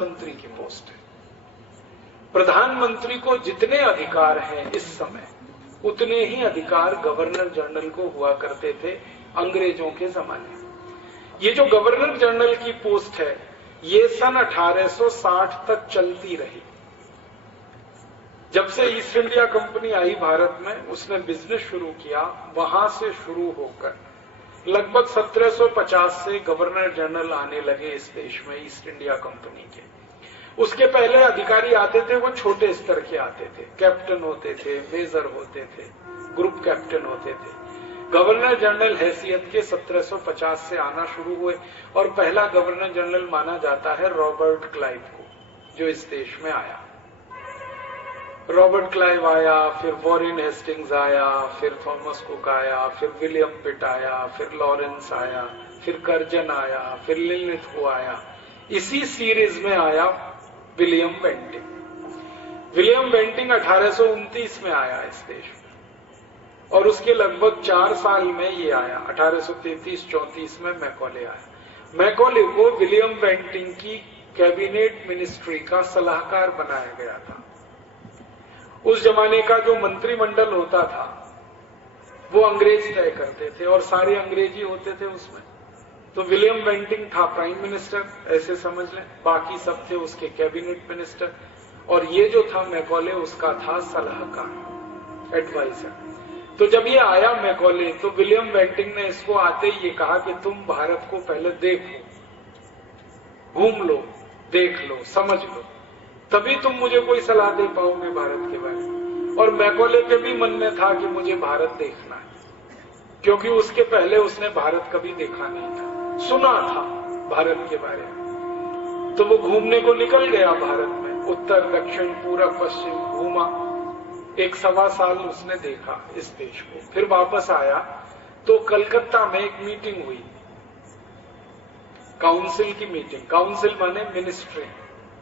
प्रधानमंत्री की पोस्ट है। प्रधानमंत्री को जितने अधिकार हैं इस समय, उतने ही अधिकार गवर्नर जनरल को हुआ करते थे अंग्रेजों के जमाने में। ये जो गवर्नर जनरल की पोस्ट है, ये सन 1860 तक चलती रही। जब से ईस्ट इंडिया कंपनी आई भारत में, उसने बिजनेस शुरू किया, वहां से शुरू होकर लगभग 1750 से गवर्नर जनरल आने लगे इस देश में ईस्ट इंडिया कंपनी के। उसके पहले अधिकारी आते थे, वो छोटे स्तर के आते थे, कैप्टन होते थे, मेजर होते थे, ग्रुप कैप्टन होते थे। गवर्नर जनरल हैसियत के 1750 से आना शुरू हुए और पहला गवर्नर जनरल माना जाता है रॉबर्ट क्लाइव को, जो इस देश में आया। रॉबर्ट क्लाइव आया, फिर वॉरेन हेस्टिंग्स आया, फिर थॉमस कुक आया, फिर विलियम पिट आया, फिर लॉरेंस आया, फिर कर्जन आया, फिर लिलिथगो आया। इसी सीरीज में आया विलियम बेंटिंग। विलियम बेंटिंग 1829 में आया इस देश में और उसके लगभग 4 साल में ये आया, 1833-34 में मैकॉले आया। मैकॉले को विलियम बेंटिंग की कैबिनेट मिनिस्ट्री का सलाहकार बनाया गया था। उस जमाने का जो मंत्रिमंडल होता था वो अंग्रेज तय करते थे और सारे अंग्रेजी होते थे उसमें। तो विलियम बेंटिंग था प्राइम मिनिस्टर, ऐसे समझ लें, बाकी सब थे उसके कैबिनेट मिनिस्टर, और ये जो था मैकॉले उसका था सलाहकार, एडवाइजर। तो जब ये आया मैकॉले, तो विलियम बेंटिंग ने इसको आते ही ये कहा कि तुम भारत को पहले देखो, घूम लो, देख लो, समझ लो, तभी तुम मुझे कोई सलाह दे पाओगे भारत के बारे में। और मैकॉले के भी मन में था कि मुझे भारत देखना है, क्योंकि उसके पहले उसने भारत कभी देखा नहीं था, सुना था भारत के बारे में। तो वो घूमने को निकल गया भारत में, उत्तर दक्षिण पूरब पश्चिम घूमा, 1.25 साल उसने देखा इस देश को। फिर वापस आया तो कलकत्ता में एक मीटिंग हुई, काउंसिल की मीटिंग। काउंसिल माने मिनिस्ट्री।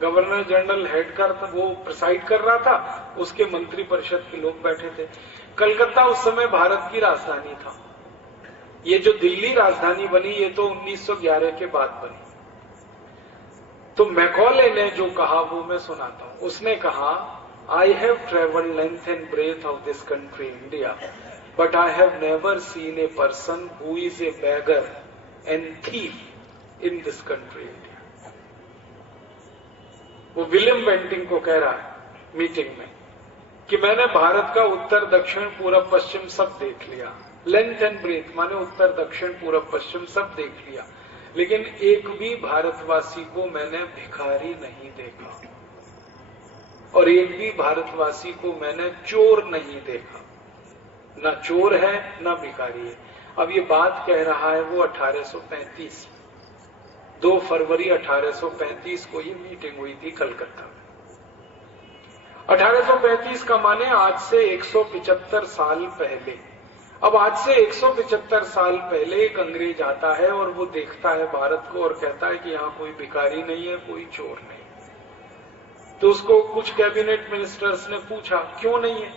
गवर्नर जनरल हेड कर वो प्रिसाइड कर रहा था, उसके मंत्री परिषद के लोग बैठे थे। कलकत्ता उस समय भारत की राजधानी था। ये जो दिल्ली राजधानी बनी, ये तो 1911 के बाद बनी। तो मैकॉले ने जो कहा वो मैं सुनाता हूं। उसने कहा, I have travelled length and breadth of this country India, but I have never seen a person who is a beggar and thief in this country India. वो विलियम बेंटिंग को कह रहा है मीटिंग में कि मैंने भारत का उत्तर दक्षिण पूरब पश्चिम सब देख लिया, लेंथ एंड ब्रेथ माने उत्तर दक्षिण पूरब पश्चिम सब देख लिया, लेकिन एक भी भारतवासी को मैंने भिखारी नहीं देखा और एक भी भारतवासी को मैंने चोर नहीं देखा। ना चोर है ना भिखारी है। अब ये बात कह रहा है वो 1835 में, 2 फरवरी 1835 को ये मीटिंग हुई थी कलकत्ता में। 1835 का माने आज से 175 साल पहले। अब आज से 175 साल पहले एक अंग्रेज आता है और वो देखता है भारत को और कहता है कि यहाँ कोई भिखारी नहीं है, कोई चोर नहीं। तो उसको कुछ कैबिनेट मिनिस्टर्स ने पूछा क्यों नहीं है,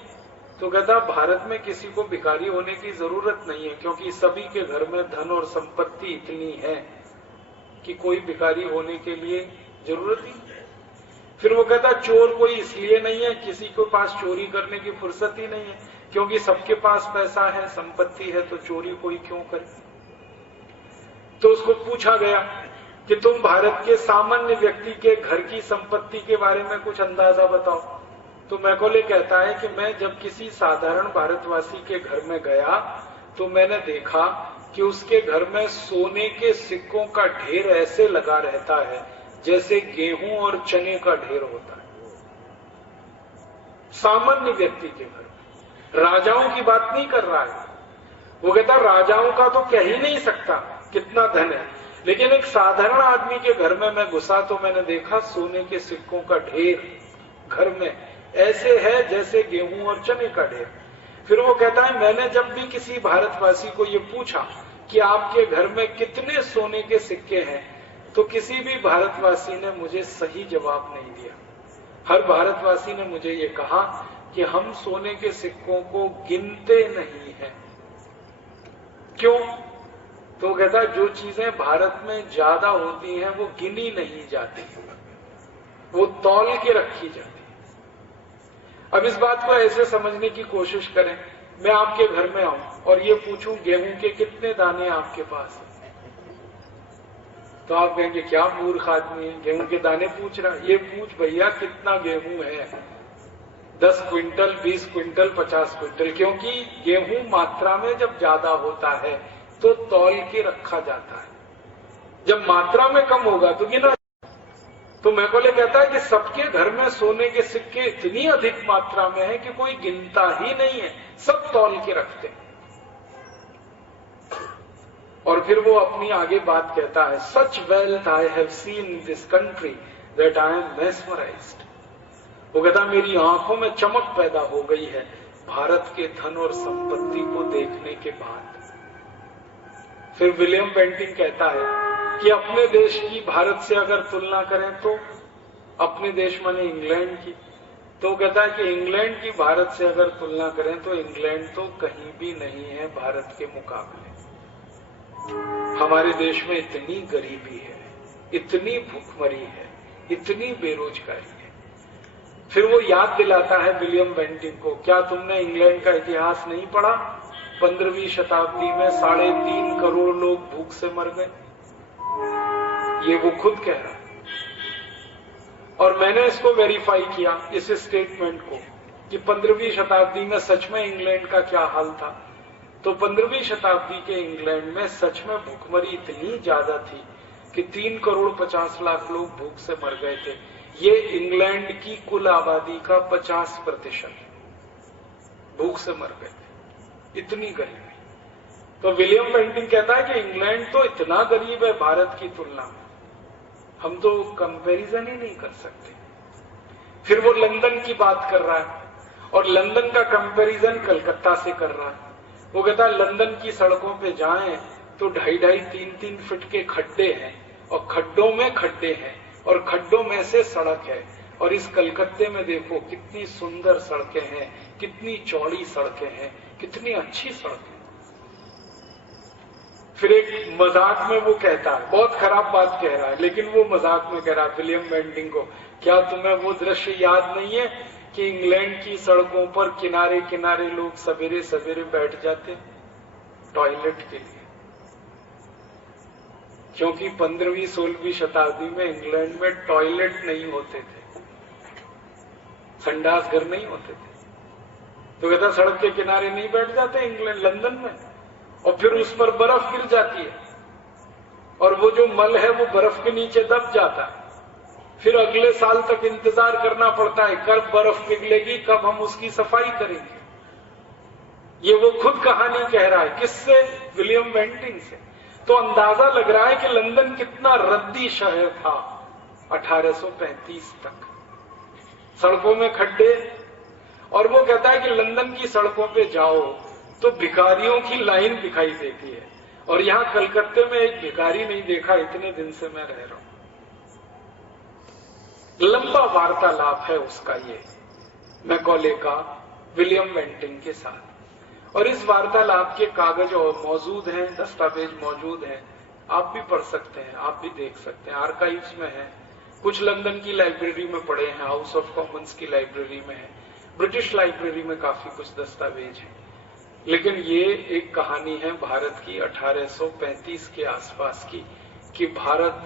तो कहता भारत में किसी को भिखारी होने की जरूरत नहीं है, क्योंकि सभी के घर में धन और संपत्ति इतनी है कि कोई भिखारी होने के लिए जरूरत ही नहीं। फिर वो कहता चोर कोई इसलिए नहीं है, किसी के पास चोरी करने की फुर्सत ही नहीं है, क्योंकि सबके पास पैसा है, संपत्ति है, तो चोरी कोई क्यों करे। तो उसको पूछा गया कि तुम भारत के सामान्य व्यक्ति के घर की संपत्ति के बारे में कुछ अंदाजा बताओ। तो मैकॉले कहता है कि मैं जब किसी साधारण भारतवासी के घर में गया तो मैंने देखा कि उसके घर में सोने के सिक्कों का ढेर ऐसे लगा रहता है जैसे गेहूं और चने का ढेर होता है। सामान्य व्यक्ति के घर में, राजाओं की बात नहीं कर रहा है। वो कहता राजाओं का तो कह ही नहीं सकता कितना धन है, लेकिन एक साधारण आदमी के घर में मैं घुसा तो मैंने देखा सोने के सिक्कों का ढेर घर में ऐसे है जैसे गेहूं और चने का ढेर। फिर वो कहता है मैंने जब भी किसी भारतवासी को ये पूछा कि आपके घर में कितने सोने के सिक्के हैं, तो किसी भी भारतवासी ने मुझे सही जवाब नहीं दिया। हर भारतवासी ने मुझे ये कहा कि हम सोने के सिक्कों को गिनते नहीं हैं। क्यों? तो कहता जो चीजें भारत में ज्यादा होती हैं वो गिनी नहीं जाती। वो तौल के रखी जाती है। अब इस बात को ऐसे समझने की कोशिश करें, मैं आपके घर में आऊं और ये पूछूं गेहूं के कितने दाने आपके पास हैं, तो आप कहेंगे क्या मूर्ख आदमी है, गेहूं के दाने पूछ रहा है। ये पूछ भैया कितना गेहूं है, 10 क्विंटल, 20 क्विंटल, 50 क्विंटल, क्योंकि गेहूं मात्रा में जब ज्यादा होता है तो तौल के रखा जाता है, जब मात्रा में कम होगा तो गिना। तो मैकॉले कहता है कि सबके घर में सोने के सिक्के इतनी अधिक मात्रा में है कि कोई गिनता ही नहीं है, सब तौल के रखते हैं। और फिर वो अपनी आगे बात कहता है, सच wealth I have seen in this country that I am mesmerised. वो कहता मेरी आंखों में चमक पैदा हो गई है भारत के धन और संपत्ति को देखने के बाद। फिर विलियम बेंटिंग कहता है कि अपने देश की भारत से अगर तुलना करें तो, अपने देश माने इंग्लैंड की, तो कहता है कि इंग्लैंड की भारत से अगर तुलना करें तो इंग्लैंड तो कहीं भी नहीं है भारत के मुकाबले। हमारे देश में इतनी गरीबी है, इतनी भूखमरी है, इतनी बेरोजगारी है। फिर वो याद दिलाता है विलियम बेंटिंग को, क्या तुमने इंग्लैंड का इतिहास नहीं पढ़ा? 15वीं शताब्दी में 3.5 करोड़ लोग भूख से मर गए, ये वो खुद कह रहा है। और मैंने इसको वेरीफाई किया, इस स्टेटमेंट को, कि 15वीं शताब्दी में सच में इंग्लैंड का क्या हाल था। तो 15वीं शताब्दी के इंग्लैंड में सच में भूखमरी इतनी ज्यादा थी कि 3 करोड़ 50 लाख लोग भूख से मर गए थे। ये इंग्लैंड की कुल आबादी का 50% भूख से मर गए थे, इतनी गरीबी। तो विलियम बेंटिंग कहता है कि इंग्लैंड तो इतना गरीब है भारत की तुलना में, हम तो कंपैरिजन ही नहीं कर सकते। फिर वो लंदन की बात कर रहा है और लंदन का कंपैरिजन कलकत्ता से कर रहा है। वो कहता है लंदन की सड़कों पे जाएं तो 2.5, 3 फीट के खड्डे हैं और खड्डों में खड्डे हैं और खड्डों में से सड़क है। और इस कलकत्ते में देखो कितनी सुंदर सड़कें हैं, कितनी चौड़ी सड़कें हैं, कितनी अच्छी सड़कें। फिर एक मजाक में वो कहता है, बहुत खराब बात कह रहा है लेकिन वो मजाक में कह रहा है विलियम बेंटिंग को, क्या तुम्हें वो दृश्य याद नहीं है कि इंग्लैंड की सड़कों पर किनारे किनारे लोग सवेरे सवेरे बैठ जाते टॉयलेट के लिए, क्योंकि 15वीं 16वीं शताब्दी में इंग्लैंड में टॉयलेट नहीं होते थे, संडास घर नहीं होते थे। तो कहता सड़क के किनारे नहीं बैठ जाते इंग्लैंड, लंदन में, और फिर उस पर बर्फ गिर जाती है और वो जो मल है वो बर्फ के नीचे दब जाता है। फिर अगले साल तक इंतजार करना पड़ता है कब बर्फ पिघलेगी, कब हम उसकी सफाई करेंगे। ये वो खुद कहानी कह रहा है, किससे? विलियम बेंटिंग से। तो अंदाजा लग रहा है कि लंदन कितना रद्दी शहर था 1835 तक, सड़कों में खड्डे। और वो कहता है कि लंदन की सड़कों पे जाओ तो भिखारियों की लाइन दिखाई देती है, और यहां कलकत्ते में एक भिखारी नहीं देखा इतने दिन से मैं रह रहा हूं। लंबा वार्तालाप है उसका ये मैकॉले का विलियम बेंटिंग के साथ। और इस वार्तालाप के कागज और मौजूद हैं, दस्तावेज मौजूद हैं, आप भी पढ़ सकते हैं, आप भी देख सकते हैं, आर्काइव्स में है, कुछ लंदन की लाइब्रेरी में पड़े हैं, हाउस ऑफ कॉमन्स की लाइब्रेरी में है, ब्रिटिश लाइब्रेरी में काफी कुछ दस्तावेज है। लेकिन ये एक कहानी है भारत की 1835 के आसपास की, कि भारत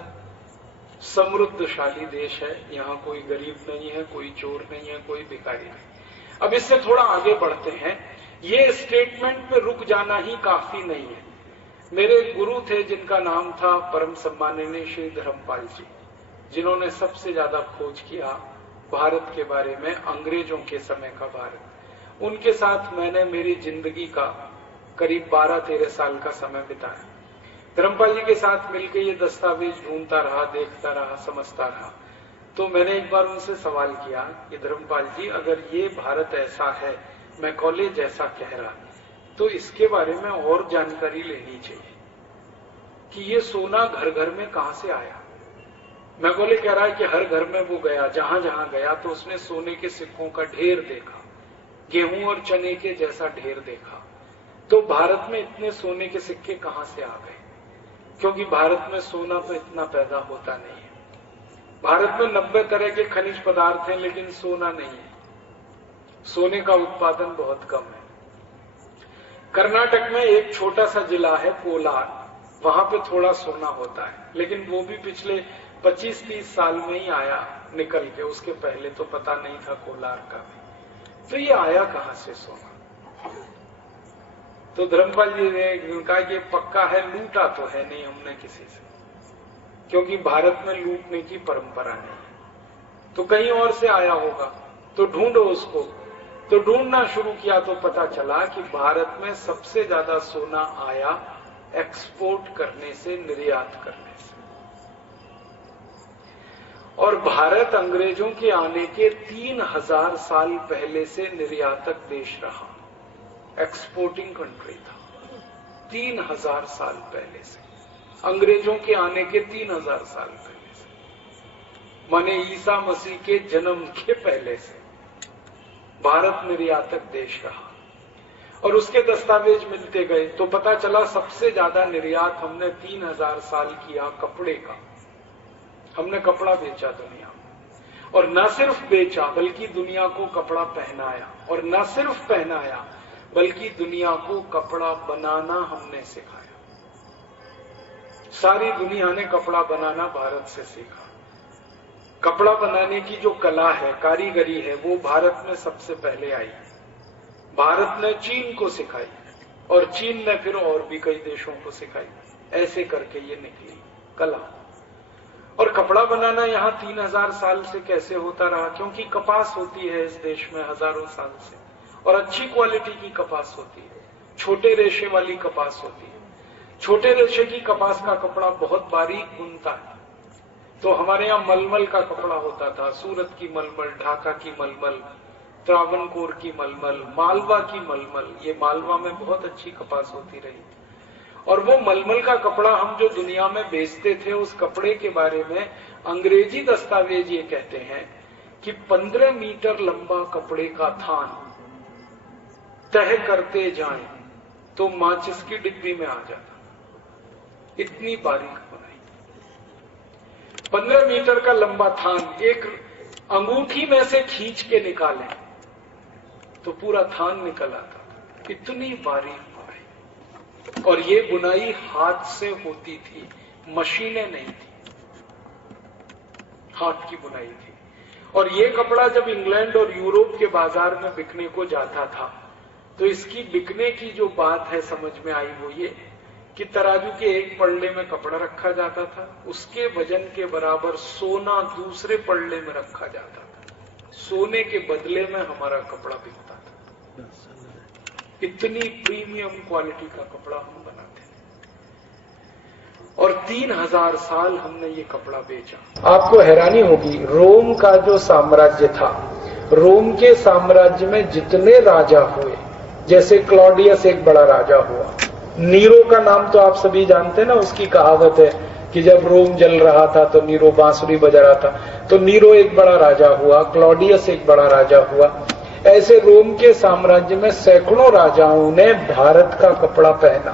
समृद्धशाली देश है, यहाँ कोई गरीब नहीं है, कोई चोर नहीं है, कोई भिखारी नहीं। अब इससे थोड़ा आगे बढ़ते हैं। ये स्टेटमेंट पे रुक जाना ही काफी नहीं है। मेरे गुरु थे जिनका नाम था परम सम्माननीय श्री धर्मपाल जी, जिन्होंने सबसे ज्यादा खोज किया भारत के बारे में, अंग्रेजों के समय का भारत। उनके साथ मैंने मेरी जिंदगी का करीब 12-13 साल का समय बिताया। धर्मपाल जी के साथ मिलकर ये दस्तावेज ढूंढता रहा, देखता रहा, समझता रहा। तो मैंने एक बार उनसे सवाल किया कि धर्मपाल जी, अगर ये भारत ऐसा है, मैकॉले जैसा कह रहा, तो इसके बारे में और जानकारी लेनी चाहिए कि ये सोना घर घर में कहां से आया। मैकॉले कह रहा है कि हर घर में वो गया, जहां जहां गया तो उसने सोने के सिक्कों का ढेर देखा, गेहूं और चने के जैसा ढेर देखा। तो भारत में इतने सोने के सिक्के कहां से आ गए? क्योंकि भारत में सोना तो इतना पैदा होता नहीं है। भारत में 90 तरह के खनिज पदार्थ हैं, लेकिन सोना नहीं है। सोने का उत्पादन बहुत कम है। कर्नाटक में एक छोटा सा जिला है कोलार, वहां पे थोड़ा सोना होता है, लेकिन वो भी पिछले 25-30 साल में ही आया निकल के, उसके पहले तो पता नहीं था कोलार का भी। तो ये आया कहां से सोना? तो धर्मपाल जी ने कहा कि पक्का है, लूटा तो है नहीं हमने किसी से, क्योंकि भारत में लूटने की परंपरा नहीं है, तो कहीं और से आया होगा, तो ढूंढो उसको। तो ढूंढना शुरू किया तो पता चला कि भारत में सबसे ज्यादा सोना आया एक्सपोर्ट करने से, निर्यात करने से। और भारत अंग्रेजों के आने के 3000 साल पहले से निर्यातक देश रहा, एक्सपोर्टिंग कंट्री था। 3000 साल पहले से, अंग्रेजों के आने के 3000 साल पहले से, माने ईसा मसीह के जन्म के पहले से भारत निर्यातक देश रहा। और उसके दस्तावेज मिलते गए तो पता चला सबसे ज्यादा निर्यात हमने 3000 साल किया कपड़े का। हमने कपड़ा बेचा दुनिया में, और न सिर्फ बेचा बल्कि दुनिया को कपड़ा पहनाया, और न सिर्फ पहनाया बल्कि दुनिया को कपड़ा बनाना हमने सिखाया। सारी दुनिया ने कपड़ा बनाना भारत से सीखा। कपड़ा बनाने की जो कला है, कारीगरी है, वो भारत में सबसे पहले आई। भारत ने चीन को सिखाई, और चीन ने फिर और भी कई देशों को सिखाई। ऐसे करके ये निकली कला। और कपड़ा बनाना यहाँ 3000 साल से कैसे होता रहा? क्योंकि कपास होती है इस देश में हजारों साल से, और अच्छी क्वालिटी की कपास होती है, छोटे रेशे वाली कपास होती है। छोटे रेशे की कपास का कपड़ा बहुत बारीक बुनता है। तो हमारे यहाँ मलमल का कपड़ा होता था, सूरत की मलमल, ढाका की मलमल, त्रावणकोर की मलमल, मालवा की मलमल। ये मालवा में बहुत अच्छी कपास होती रही। और वो मलमल का कपड़ा हम जो दुनिया में बेचते थे, उस कपड़े के बारे में अंग्रेजी दस्तावेज ये कहते हैं कि 15 मीटर लंबा कपड़े का थान तय करते जाएं तो माचिस की डिब्बी में आ जाता, इतनी बारीक बनाई। 15 मीटर का लंबा थान एक अंगूठी में से खींच के निकालें तो पूरा थान निकल आता, इतनी बारीक बुनाई। और ये बुनाई हाथ से होती थी, मशीनें नहीं थी, हाथ की बुनाई थी। और ये कपड़ा जब इंग्लैंड और यूरोप के बाजार में बिकने को जाता था, तो इसकी बिकने की जो बात है समझ में आई वो ये कि तराजू के एक पल्ले में कपड़ा रखा जाता था, उसके वजन के बराबर सोना दूसरे पल्ले में रखा जाता था, सोने के बदले में हमारा कपड़ा बिकता था। इतनी प्रीमियम क्वालिटी का कपड़ा हम बनाते थे, और 3000 साल हमने ये कपड़ा बेचा। आपको हैरानी होगी, रोम का जो साम्राज्य था, रोम के साम्राज्य में जितने राजा हुए, जैसे क्लॉडियस एक बड़ा राजा हुआ, नीरो का नाम तो आप सभी जानते हैं ना, उसकी कहावत है कि जब रोम जल रहा था तो नीरो बांसुरी बजा रहा था। तो नीरो एक बड़ा राजा हुआ, क्लॉडियस एक बड़ा राजा हुआ। ऐसे रोम के साम्राज्य में सैकड़ों राजाओं ने भारत का कपड़ा पहना,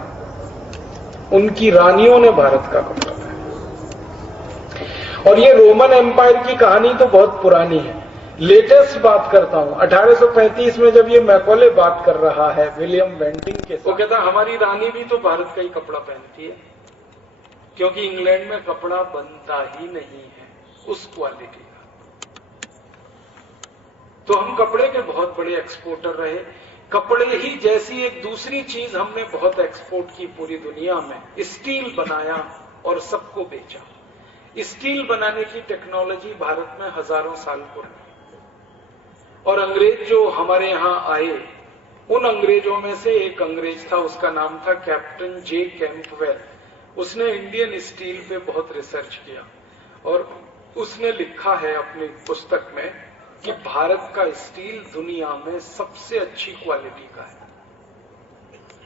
उनकी रानियों ने भारत का कपड़ा पहना। और ये रोमन एम्पायर की कहानी तो बहुत पुरानी है। लेटेस्ट बात करता हूं, 1835 में जब ये मैकॉले बात कर रहा है विलियम बेंटिंग के साथ, वो कहता हमारी रानी भी तो भारत का ही कपड़ा पहनती है, क्योंकि इंग्लैंड में कपड़ा बनता ही नहीं है उस क्वालिटी का। तो हम कपड़े के बहुत बड़े एक्सपोर्टर रहे। कपड़े ही जैसी एक दूसरी चीज हमने बहुत एक्सपोर्ट की पूरी दुनिया में, स्टील बनाया और सबको बेचा। स्टील बनाने की टेक्नोलॉजी भारत में हजारों साल पुरानी। और अंग्रेज जो हमारे यहां आए, उन अंग्रेजों में से एक अंग्रेज था, उसका नाम था कैप्टन जे कैंपवेल। उसने इंडियन स्टील पे बहुत रिसर्च किया, और उसने लिखा है अपनी पुस्तक में कि भारत का स्टील दुनिया में सबसे अच्छी क्वालिटी का है।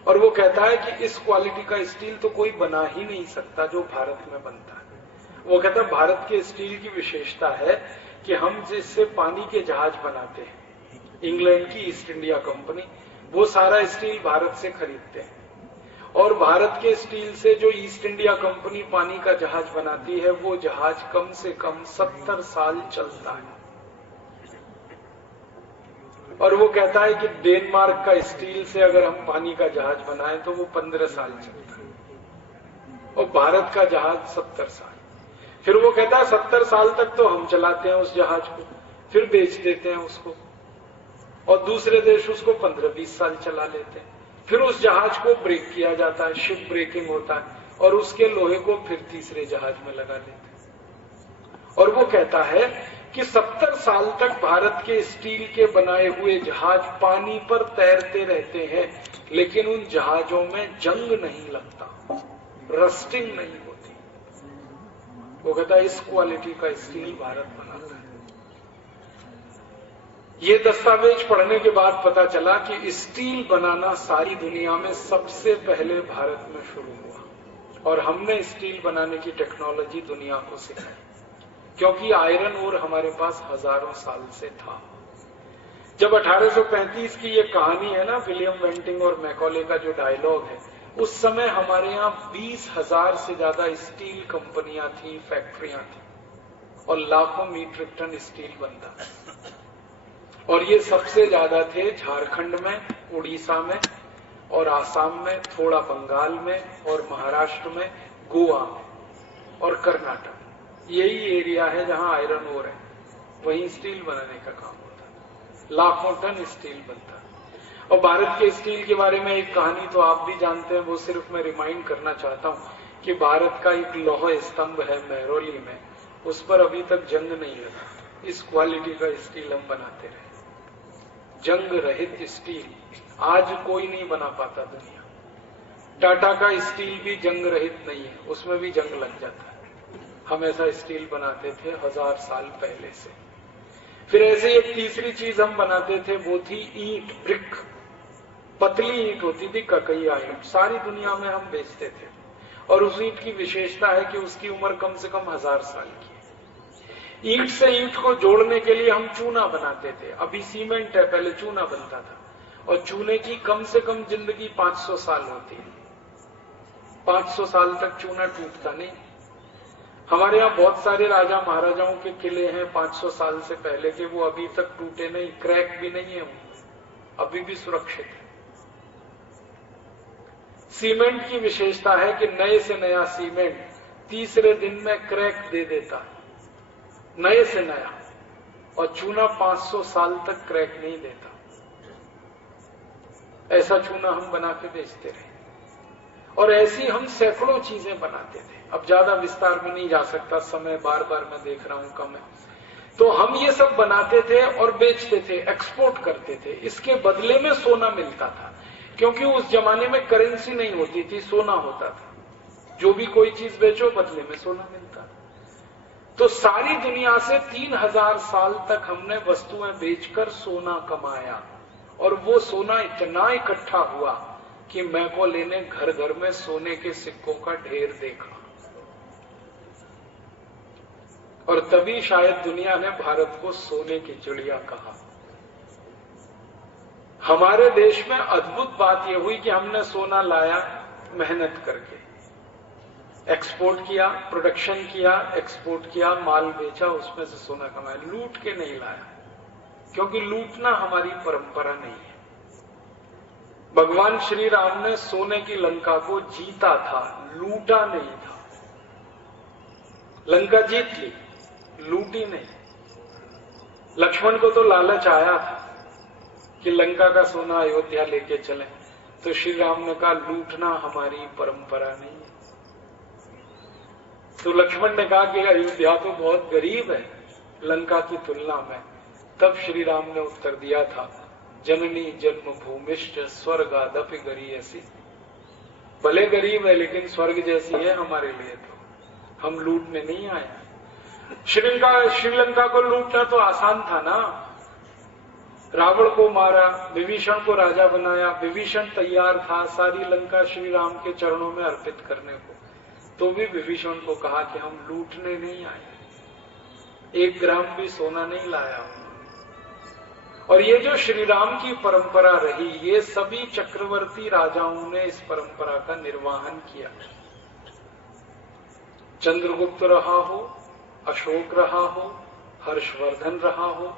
और वो कहता है कि इस क्वालिटी का स्टील तो कोई बना ही नहीं सकता जो भारत में बनता है। वो कहता है भारत के स्टील की विशेषता है कि हम जिससे पानी के जहाज बनाते हैं, इंग्लैंड की ईस्ट इंडिया कंपनी वो सारा स्टील भारत से खरीदते हैं, और भारत के स्टील से जो ईस्ट इंडिया कंपनी पानी का जहाज बनाती है, वो जहाज कम से कम 70 साल चलता है। और वो कहता है कि डेनमार्क का स्टील से अगर हम पानी का जहाज बनाएं तो वो 15 साल चलता है, और भारत का जहाज 70 साल। फिर वो कहता है 70 साल तक तो हम चलाते हैं उस जहाज को, फिर बेच देते हैं उसको, और दूसरे देश उसको 15-20 साल चला लेते हैं। फिर उस जहाज को ब्रेक किया जाता है, शिप ब्रेकिंग होता है, और उसके लोहे को फिर तीसरे जहाज में लगा देते हैं। और वो कहता है कि 70 साल तक भारत के स्टील के बनाए हुए जहाज पानी पर तैरते रहते हैं, लेकिन उन जहाजों में जंग नहीं लगता, रस्टिंग नहीं होती। वो कहता है इस क्वालिटी का स्टील भारत बनाता है। ये दस्तावेज पढ़ने के बाद पता चला कि स्टील बनाना सारी दुनिया में सबसे पहले भारत में शुरू हुआ, और हमने स्टील बनाने की टेक्नोलॉजी दुनिया को सिखाई, क्योंकि आयरन ओर हमारे पास हजारों साल से था। जब 1835 की ये कहानी है ना, विलियम वेंटिंग और मैकॉले का जो डायलॉग है, उस समय हमारे यहाँ 20,000 से ज्यादा स्टील कंपनियां थी, फैक्ट्रियां थी, और लाखों मीट्रिक टन स्टील बनता। और ये सबसे ज्यादा थे झारखंड में, उड़ीसा में और आसाम में, थोड़ा बंगाल में और महाराष्ट्र में, गोवा में और कर्नाटक। यही एरिया है जहां आयरन ओर है, वहीं स्टील बनाने का काम होता है। लाखों टन स्टील बनता है। और भारत के स्टील के बारे में एक कहानी तो आप भी जानते हैं, वो सिर्फ मैं रिमाइंड करना चाहता हूं कि भारत का एक लौह स्तंभ है महरौली में, उस पर अभी तक जंग नहीं लगा। इस क्वालिटी का स्टील हम बनाते रहे। जंग रहित स्टील आज कोई नहीं बना पाता दुनिया। टाटा का स्टील भी जंग रहित नहीं है, उसमें भी जंग लग जाता है। हम ऐसा स्टील बनाते थे 1000 साल पहले से। फिर ऐसे एक तीसरी चीज हम बनाते थे, वो थी ईंट, ब्रिक। पतली ईंट होती थी, ककैया ईंट, सारी दुनिया में हम बेचते थे। और उस ईंट की विशेषता है कि उसकी उम्र कम से कम 1000 साल की है। ईंट से ईंट को जोड़ने के लिए हम चूना बनाते थे। अभी सीमेंट है, पहले चूना बनता था, और चूने की कम से कम जिंदगी 500 साल होती है। 500 साल तक चूना टूटता नहीं। हमारे यहाँ बहुत सारे राजा महाराजाओं के किले हैं 500 साल से पहले के, वो अभी तक टूटे नहीं, क्रैक भी नहीं है, वो अभी भी सुरक्षित है। सीमेंट की विशेषता है कि नए से नया सीमेंट तीसरे दिन में क्रैक दे देता है, नए से नया, और चूना 500 साल तक क्रैक नहीं देता। ऐसा चूना हम बना के बेचते रहे, और ऐसी हम सैकड़ों चीजें बनाते थे। अब ज्यादा विस्तार में नहीं जा सकता, समय बार बार मैं देख रहा हूं कम है। तो हम ये सब बनाते थे और बेचते थे, एक्सपोर्ट करते थे। इसके बदले में सोना मिलता था, क्योंकि उस जमाने में करेंसी नहीं होती थी, सोना होता था। जो भी कोई चीज बेचो बदले में सोना मिलता था। तो सारी दुनिया से 3000 साल तक हमने वस्तुएं बेचकर सोना कमाया, और वो सोना इतना इकट्ठा हुआ कि मैकॉले ने घर घर में सोने के सिक्कों का ढेर देखा। और तभी शायद दुनिया ने भारत को सोने की चिड़िया कहा। हमारे देश में अद्भुत बात यह हुई कि हमने सोना लाया मेहनत करके, एक्सपोर्ट किया, प्रोडक्शन किया, एक्सपोर्ट किया, माल बेचा, उसमें से सोना कमाया। लूट के नहीं लाया, क्योंकि लूटना हमारी परंपरा नहीं है। भगवान श्री राम ने सोने की लंका को जीता था, लूटा नहीं था। लंका जीत ली, लूटी नहीं। लक्ष्मण को तो लालच आया था कि लंका का सोना अयोध्या लेके चले, तो श्री राम ने कहा लूटना हमारी परंपरा नहीं है। तो लक्ष्मण ने कहा कि अयोध्या तो बहुत गरीब है लंका की तुलना में। तब श्री राम ने उत्तर दिया था, जननी जन्म भूमिष्ठ स्वर्गादपि गरीयसी। भले गरीब है लेकिन स्वर्ग जैसी है हमारे लिए। तो हम लूटने नहीं आए। श्रीलंका को लूटना तो आसान था ना। रावण को मारा, विभीषण को राजा बनाया, विभीषण तैयार था सारी लंका श्री राम के चरणों में अर्पित करने को, तो भी विभीषण को कहा कि हम लूटने नहीं आए, 1 ग्राम भी सोना नहीं लाया। और ये जो श्री राम की परंपरा रही, ये सभी चक्रवर्ती राजाओं ने इस परंपरा का निर्वहन किया। चंद्रगुप्त रहा हो, अशोक रहा हो, हर्षवर्धन रहा हो,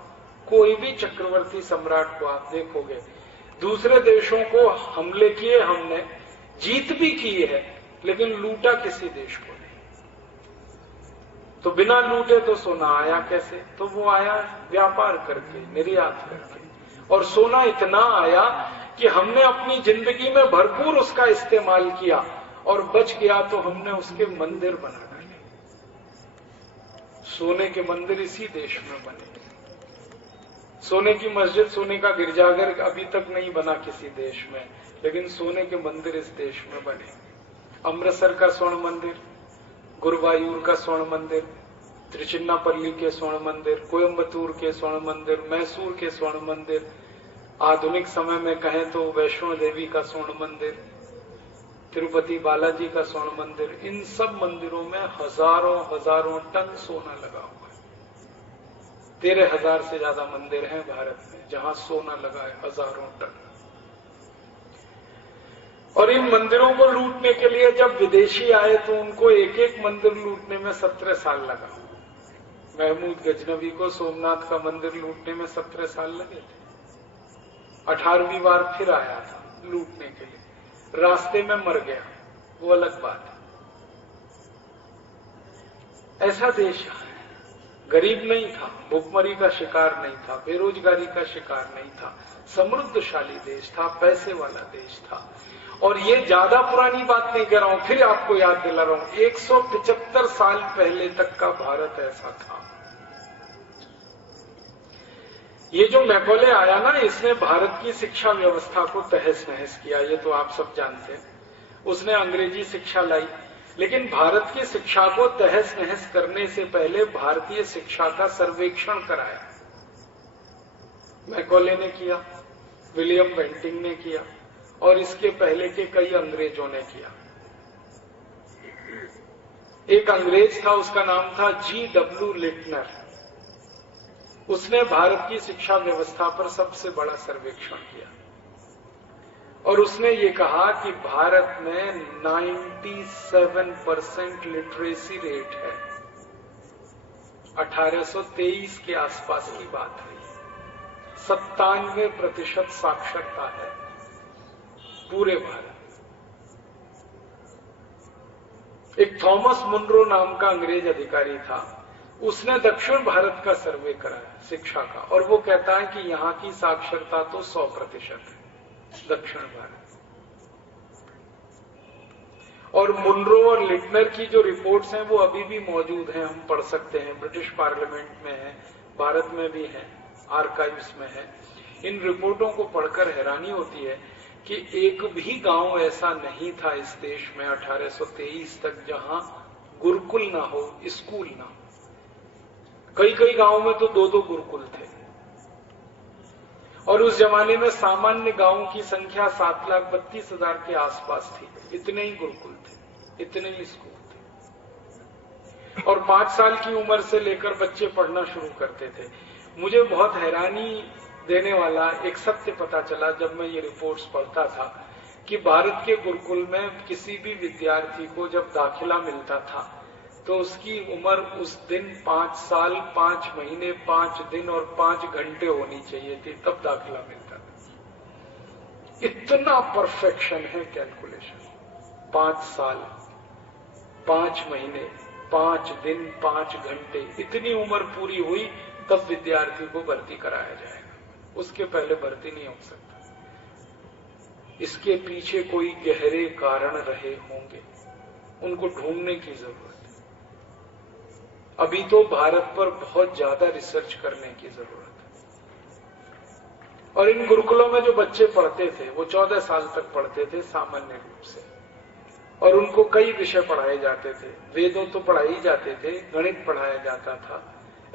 कोई भी चक्रवर्ती सम्राट को आप देखोगे, दूसरे देशों को हमले किए हमने, जीत भी की है, लेकिन लूटा किसी देश को नहीं। तो बिना लूटे तो सोना आया कैसे? तो वो आया व्यापार करके, निर्यात करके, और सोना इतना आया कि हमने अपनी जिंदगी में भरपूर उसका इस्तेमाल किया, और बच गया तो हमने उसके मंदिर बना डाले। सोने के मंदिर इसी देश में बने। सोने की मस्जिद, सोने का गिरजाघर अभी तक नहीं बना किसी देश में, लेकिन सोने के मंदिर इस देश में बने। अमृतसर का स्वर्ण मंदिर, गुरुवायूर का स्वर्ण मंदिर, त्रिचिन्नापल्ली के स्वर्ण मंदिर, कोयम्बतूर के स्वर्ण मंदिर, मैसूर के स्वर्ण मंदिर, आधुनिक समय में कहें तो वैष्णो देवी का स्वर्ण मंदिर, तिरुपति बालाजी का स्वर्ण मंदिर, इन सब मंदिरों में हजारों हजारों टन सोना लगा हुआ है। 13,000 से ज्यादा मंदिर हैं भारत में जहां सोना लगा है, हजारों टन। और इन मंदिरों को लूटने के लिए जब विदेशी आए तो उनको एक एक मंदिर लूटने में 17 साल लगा। महमूद गजनवी को सोमनाथ का मंदिर लूटने में 17 साल लगे थे। 18वीं बार फिर आया था लूटने के लिए, रास्ते में मर गया, वो अलग बात है। ऐसा देश गरीब नहीं था, भूखमरी का शिकार नहीं था, बेरोजगारी का शिकार नहीं था, समृद्धशाली देश था, पैसे वाला देश था। और ये ज्यादा पुरानी बात नहीं कर रहा हूं, फिर आपको याद दिला रहा हूं, 175 साल पहले तक का भारत ऐसा था। ये जो मैकॉले आया ना, इसने भारत की शिक्षा व्यवस्था को तहस नहस किया, ये तो आप सब जानते हैं। उसने अंग्रेजी शिक्षा लाई, लेकिन भारत की शिक्षा को तहस नहस करने से पहले भारतीय शिक्षा का सर्वेक्षण कराया। मैकॉले ने किया, विलियम बेंटिंग ने किया, और इसके पहले के कई अंग्रेजों ने किया। एक अंग्रेज था, उसका नाम था G.W. लिटनर। उसने भारत की शिक्षा व्यवस्था पर सबसे बड़ा सर्वेक्षण किया, और उसने ये कहा कि भारत में 97% लिटरेसी रेट है। 1823 के आसपास की बात है। 97% साक्षरता है पूरे भारत। एक थॉमस मुनरो नाम का अंग्रेज अधिकारी था, उसने दक्षिण भारत का सर्वे कराया शिक्षा का, और वो कहता है कि यहां की साक्षरता तो 100% है दक्षिण भारत। और मुनरो और लिटनर की जो रिपोर्ट्स हैं वो अभी भी मौजूद हैं, हम पढ़ सकते हैं, ब्रिटिश पार्लियामेंट में है, भारत में भी है, आर्काइव्स में है। इन रिपोर्टों को पढ़कर हैरानी होती है कि एक भी गांव ऐसा नहीं था इस देश में 1823 तक जहां गुरुकुल ना हो, स्कूल ना हो। कई कई गांवों में तो 2-2 गुरुकुल थे, और उस जमाने में सामान्य गांवों की संख्या 7,32,000 के आसपास थी। इतने ही गुरुकुल थे, इतने ही स्कूल थे, और 5 साल की उम्र से लेकर बच्चे पढ़ना शुरू करते थे। मुझे बहुत हैरानी देने वाला एक सत्य पता चला जब मैं ये रिपोर्ट्स पढ़ता था कि भारत के गुरुकुल में किसी भी विद्यार्थी को जब दाखिला मिलता था तो उसकी उम्र उस दिन 5 साल 5 महीने 5 दिन और 5 घंटे होनी चाहिए थी, तब दाखिला मिलता था। इतना परफेक्शन है कैलकुलेशन। 5 साल 5 महीने 5 दिन 5 घंटे, इतनी उम्र पूरी हुई तब विद्यार्थी को भर्ती कराया जाएगा, उसके पहले भर्ती नहीं हो सकता। इसके पीछे कोई गहरे कारण रहे होंगे, उनको ढूंढने की जरूरत है। अभी तो भारत पर बहुत ज्यादा रिसर्च करने की जरूरत है। और इन गुरुकुलों में जो बच्चे पढ़ते थे वो 14 साल तक पढ़ते थे सामान्य रूप से, और उनको कई विषय पढ़ाए जाते थे। वेदों तो पढ़ाई जाते थे, गणित पढ़ाया जाता था,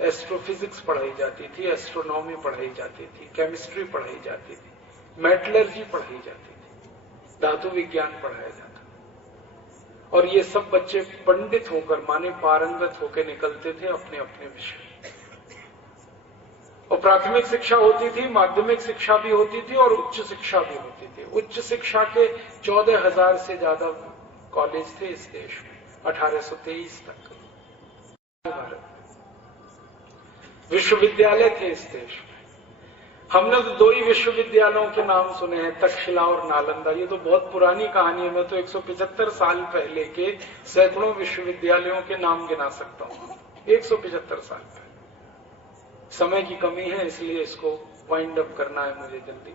एस्ट्रोफिजिक्स पढ़ाई जाती थी, एस्ट्रोनॉमी पढ़ाई जाती थी, केमिस्ट्री पढ़ाई जाती थी, मेटलर्जी पढ़ाई जाती थी, धातु विज्ञान पढ़ाया जाता। और ये सब बच्चे पंडित होकर, माने पारंगत होकर निकलते थे अपने अपने विषय। और प्राथमिक शिक्षा होती थी, माध्यमिक शिक्षा भी होती थी और उच्च शिक्षा भी होती थी। उच्च शिक्षा के 14,000 से ज्यादा कॉलेज थे इस देश में 1823 तक। भारत विश्वविद्यालय थे इस देश में। हमने तो 2 ही विश्वविद्यालयों के नाम सुने हैं, तक्षशिला और नालंदा। ये तो बहुत पुरानी कहानी है, मैं तो 175 साल पहले के सैकड़ों विश्वविद्यालयों के नाम गिना सकता हूं। 175 साल पहले। समय की कमी है इसलिए इसको वाइंड अप करना है मुझे जल्दी।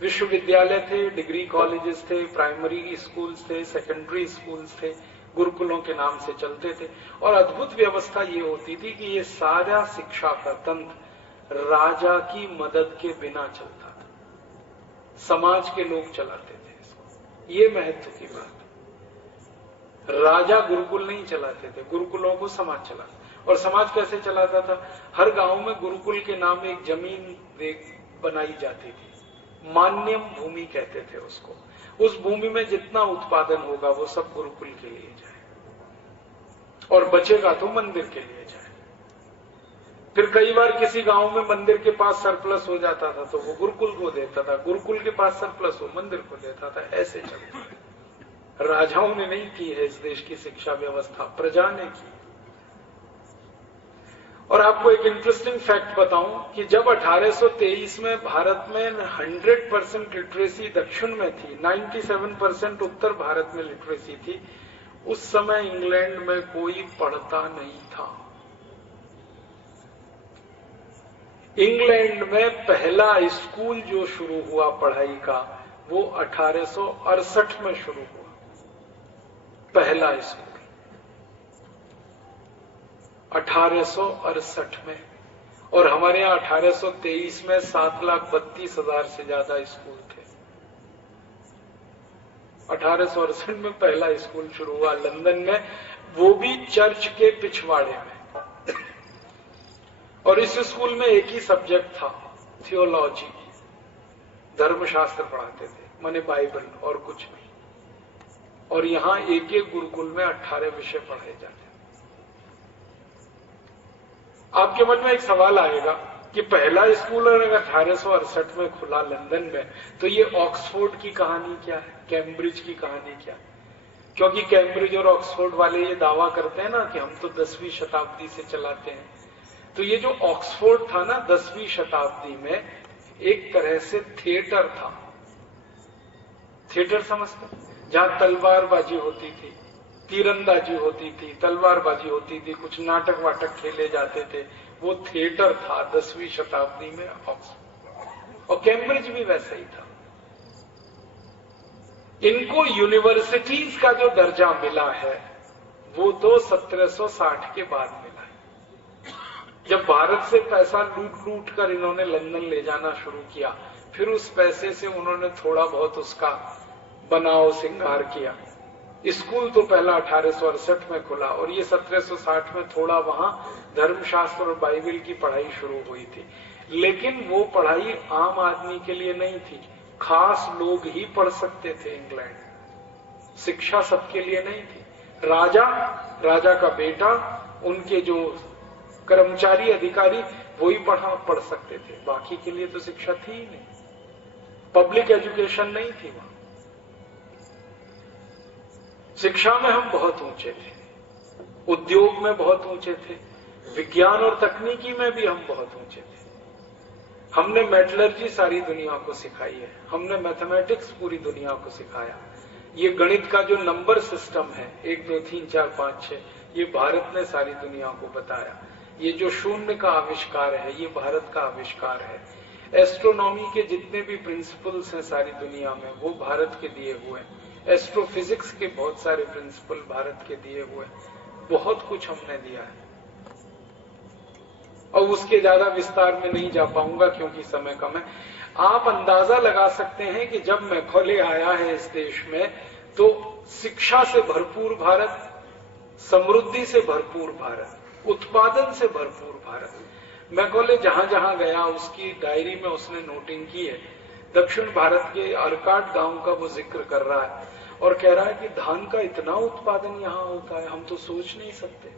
विश्वविद्यालय थे, डिग्री कॉलेजेस थे, प्राइमरी स्कूल्स थे, सेकेंडरी स्कूल्स थे, गुरुकुलों के नाम से चलते थे। और अद्भुत व्यवस्था ये होती थी कि ये सारा शिक्षा का तंत्र राजा की मदद के बिना चलता था, समाज के लोग चलाते थे इसको। ये महत्व की बात है। राजा गुरुकुल नहीं चलाते थे, गुरुकुलों को समाज चलाता। और समाज कैसे चलाता था? हर गांव में गुरुकुल के नाम एक जमीन बनाई जाती थी, मान्यम भूमि कहते थे उसको। उस भूमि में जितना उत्पादन होगा वो सब गुरुकुल के लिए जाए और बचेगा तो मंदिर के लिए जाए। फिर कई बार किसी गांव में मंदिर के पास सरप्लस हो जाता था तो वो गुरुकुल को देता था, गुरुकुल के पास सरप्लस हो मंदिर को देता था। ऐसे चलता है। राजाओं ने नहीं की है इस देश की शिक्षा व्यवस्था, प्रजा ने की। और आपको एक इंटरेस्टिंग फैक्ट बताऊं कि जब 1823 में भारत में 100% लिटरेसी दक्षिण में थी, 97% उत्तर भारत में लिटरेसी थी, उस समय इंग्लैंड में कोई पढ़ता नहीं था। इंग्लैंड में पहला स्कूल जो शुरू हुआ पढ़ाई का वो 1868 में शुरू हुआ, पहला स्कूल 1868 में। और हमारे यहाँ 1823 में 7,32,000 से ज्यादा स्कूल थे। 1868 में पहला स्कूल शुरू हुआ लंदन में, वो भी चर्च के पिछवाड़े में। और इस स्कूल में एक ही सब्जेक्ट था, थियोलॉजी, धर्मशास्त्र पढ़ाते थे, माने बाइबल और कुछ नहीं। और यहां एक एक गुरुकुल में 18 विषय पढ़ाए जाते। आपके मन में एक सवाल आएगा कि पहला स्कूल अगर 1868 में खुला लंदन में, तो ये ऑक्सफोर्ड की कहानी क्या है, कैम्ब्रिज की कहानी क्या है? क्योंकि कैम्ब्रिज और ऑक्सफोर्ड वाले ये दावा करते हैं ना कि हम तो 10वीं शताब्दी से चलाते हैं। तो ये जो ऑक्सफोर्ड था ना 10वीं शताब्दी में, एक तरह से थिएटर था। थिएटर समझते? जहां तलवारबाजी होती थी, तीरंदाजी होती थी, तलवारबाजी होती थी, कुछ नाटक वाटक खेले जाते थे, वो थिएटर था 10वीं शताब्दी में ऑक्सफोर्ड। और कैम्ब्रिज भी वैसा ही था। इनको यूनिवर्सिटीज का जो दर्जा मिला है वो तो 1760 के बाद मिला है, जब भारत से पैसा लूट लूट कर इन्होंने लंदन ले जाना शुरू किया। फिर उस पैसे से उन्होंने थोड़ा बहुत उसका बनाव सिंगार किया। स्कूल तो पहला 1868 में खुला और ये 1760 में थोड़ा वहां धर्मशास्त्र और बाइबल की पढ़ाई शुरू हुई थी। लेकिन वो पढ़ाई आम आदमी के लिए नहीं थी, खास लोग ही पढ़ सकते थे। इंग्लैंड शिक्षा सबके लिए नहीं थी। राजा का बेटा, उनके जो कर्मचारी अधिकारी वही पढ़ सकते थे, बाकी के लिए तो शिक्षा थी ही नहीं। पब्लिक एजुकेशन नहीं थी वहां। शिक्षा में हम बहुत ऊंचे थे, उद्योग में बहुत ऊंचे थे, विज्ञान और तकनीकी में भी हम बहुत ऊंचे थे। हमने मेटलर्जी सारी दुनिया को सिखाई है, हमने मैथमेटिक्स पूरी दुनिया को सिखाया। ये गणित का जो नंबर सिस्टम है 1 2 3 4 5 6, ये भारत ने सारी दुनिया को बताया। ये जो शून्य का आविष्कार है ये भारत का आविष्कार है। एस्ट्रोनॉमी के जितने भी प्रिंसिपल्स हैं सारी दुनिया में वो भारत के दिए हुए हैं। एस्ट्रोफिजिक्स के बहुत सारे प्रिंसिपल भारत के दिए हुए हैं। बहुत कुछ हमने दिया है और उसके ज्यादा विस्तार में नहीं जा पाऊंगा क्योंकि समय कम है। आप अंदाजा लगा सकते हैं कि जब मैकॉले आया है इस देश में तो शिक्षा से भरपूर भारत, समृद्धि से भरपूर भारत, उत्पादन से भरपूर भारत। मैकॉले जहां जहां गया उसकी डायरी में उसने नोटिंग की है। दक्षिण भारत के अर्काट गांव का वो जिक्र कर रहा है और कह रहा है कि धान का इतना उत्पादन यहां होता है, हम तो सोच नहीं सकते।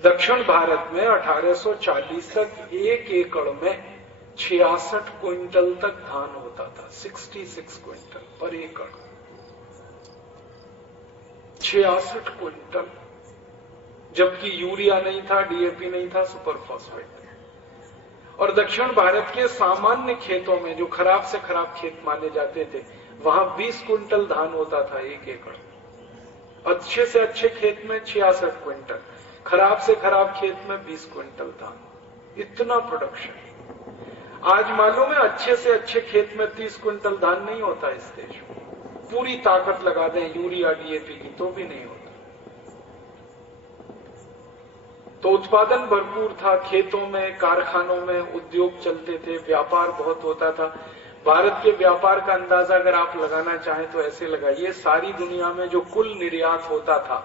दक्षिण भारत में 1840 तक 1 एकड़ में 66 क्विंटल तक धान होता था। 66 क्विंटल पर एकड़, 66 क्विंटल, जबकि यूरिया नहीं था, डीएपी नहीं था, सुपर फॉस्फेट। और दक्षिण भारत के सामान्य खेतों में, जो खराब से खराब खेत माने जाते थे, वहां 20 क्विंटल धान होता था 1 एकड़। अच्छे से अच्छे खेत में 66 क्विंटल, खराब से खराब खेत में 20 क्विंटल धान। इतना प्रोडक्शन। आज मालूम है अच्छे से अच्छे खेत में 30 क्विंटल धान नहीं होता इस देश में। पूरी ताकत लगा दें यूरिया डीएपी की तो भी नहीं होता। तो उत्पादन भरपूर था, खेतों में, कारखानों में उद्योग चलते थे, व्यापार बहुत होता था। भारत के व्यापार का अंदाजा अगर आप लगाना चाहें तो ऐसे लगाइए, सारी दुनिया में जो कुल निर्यात होता था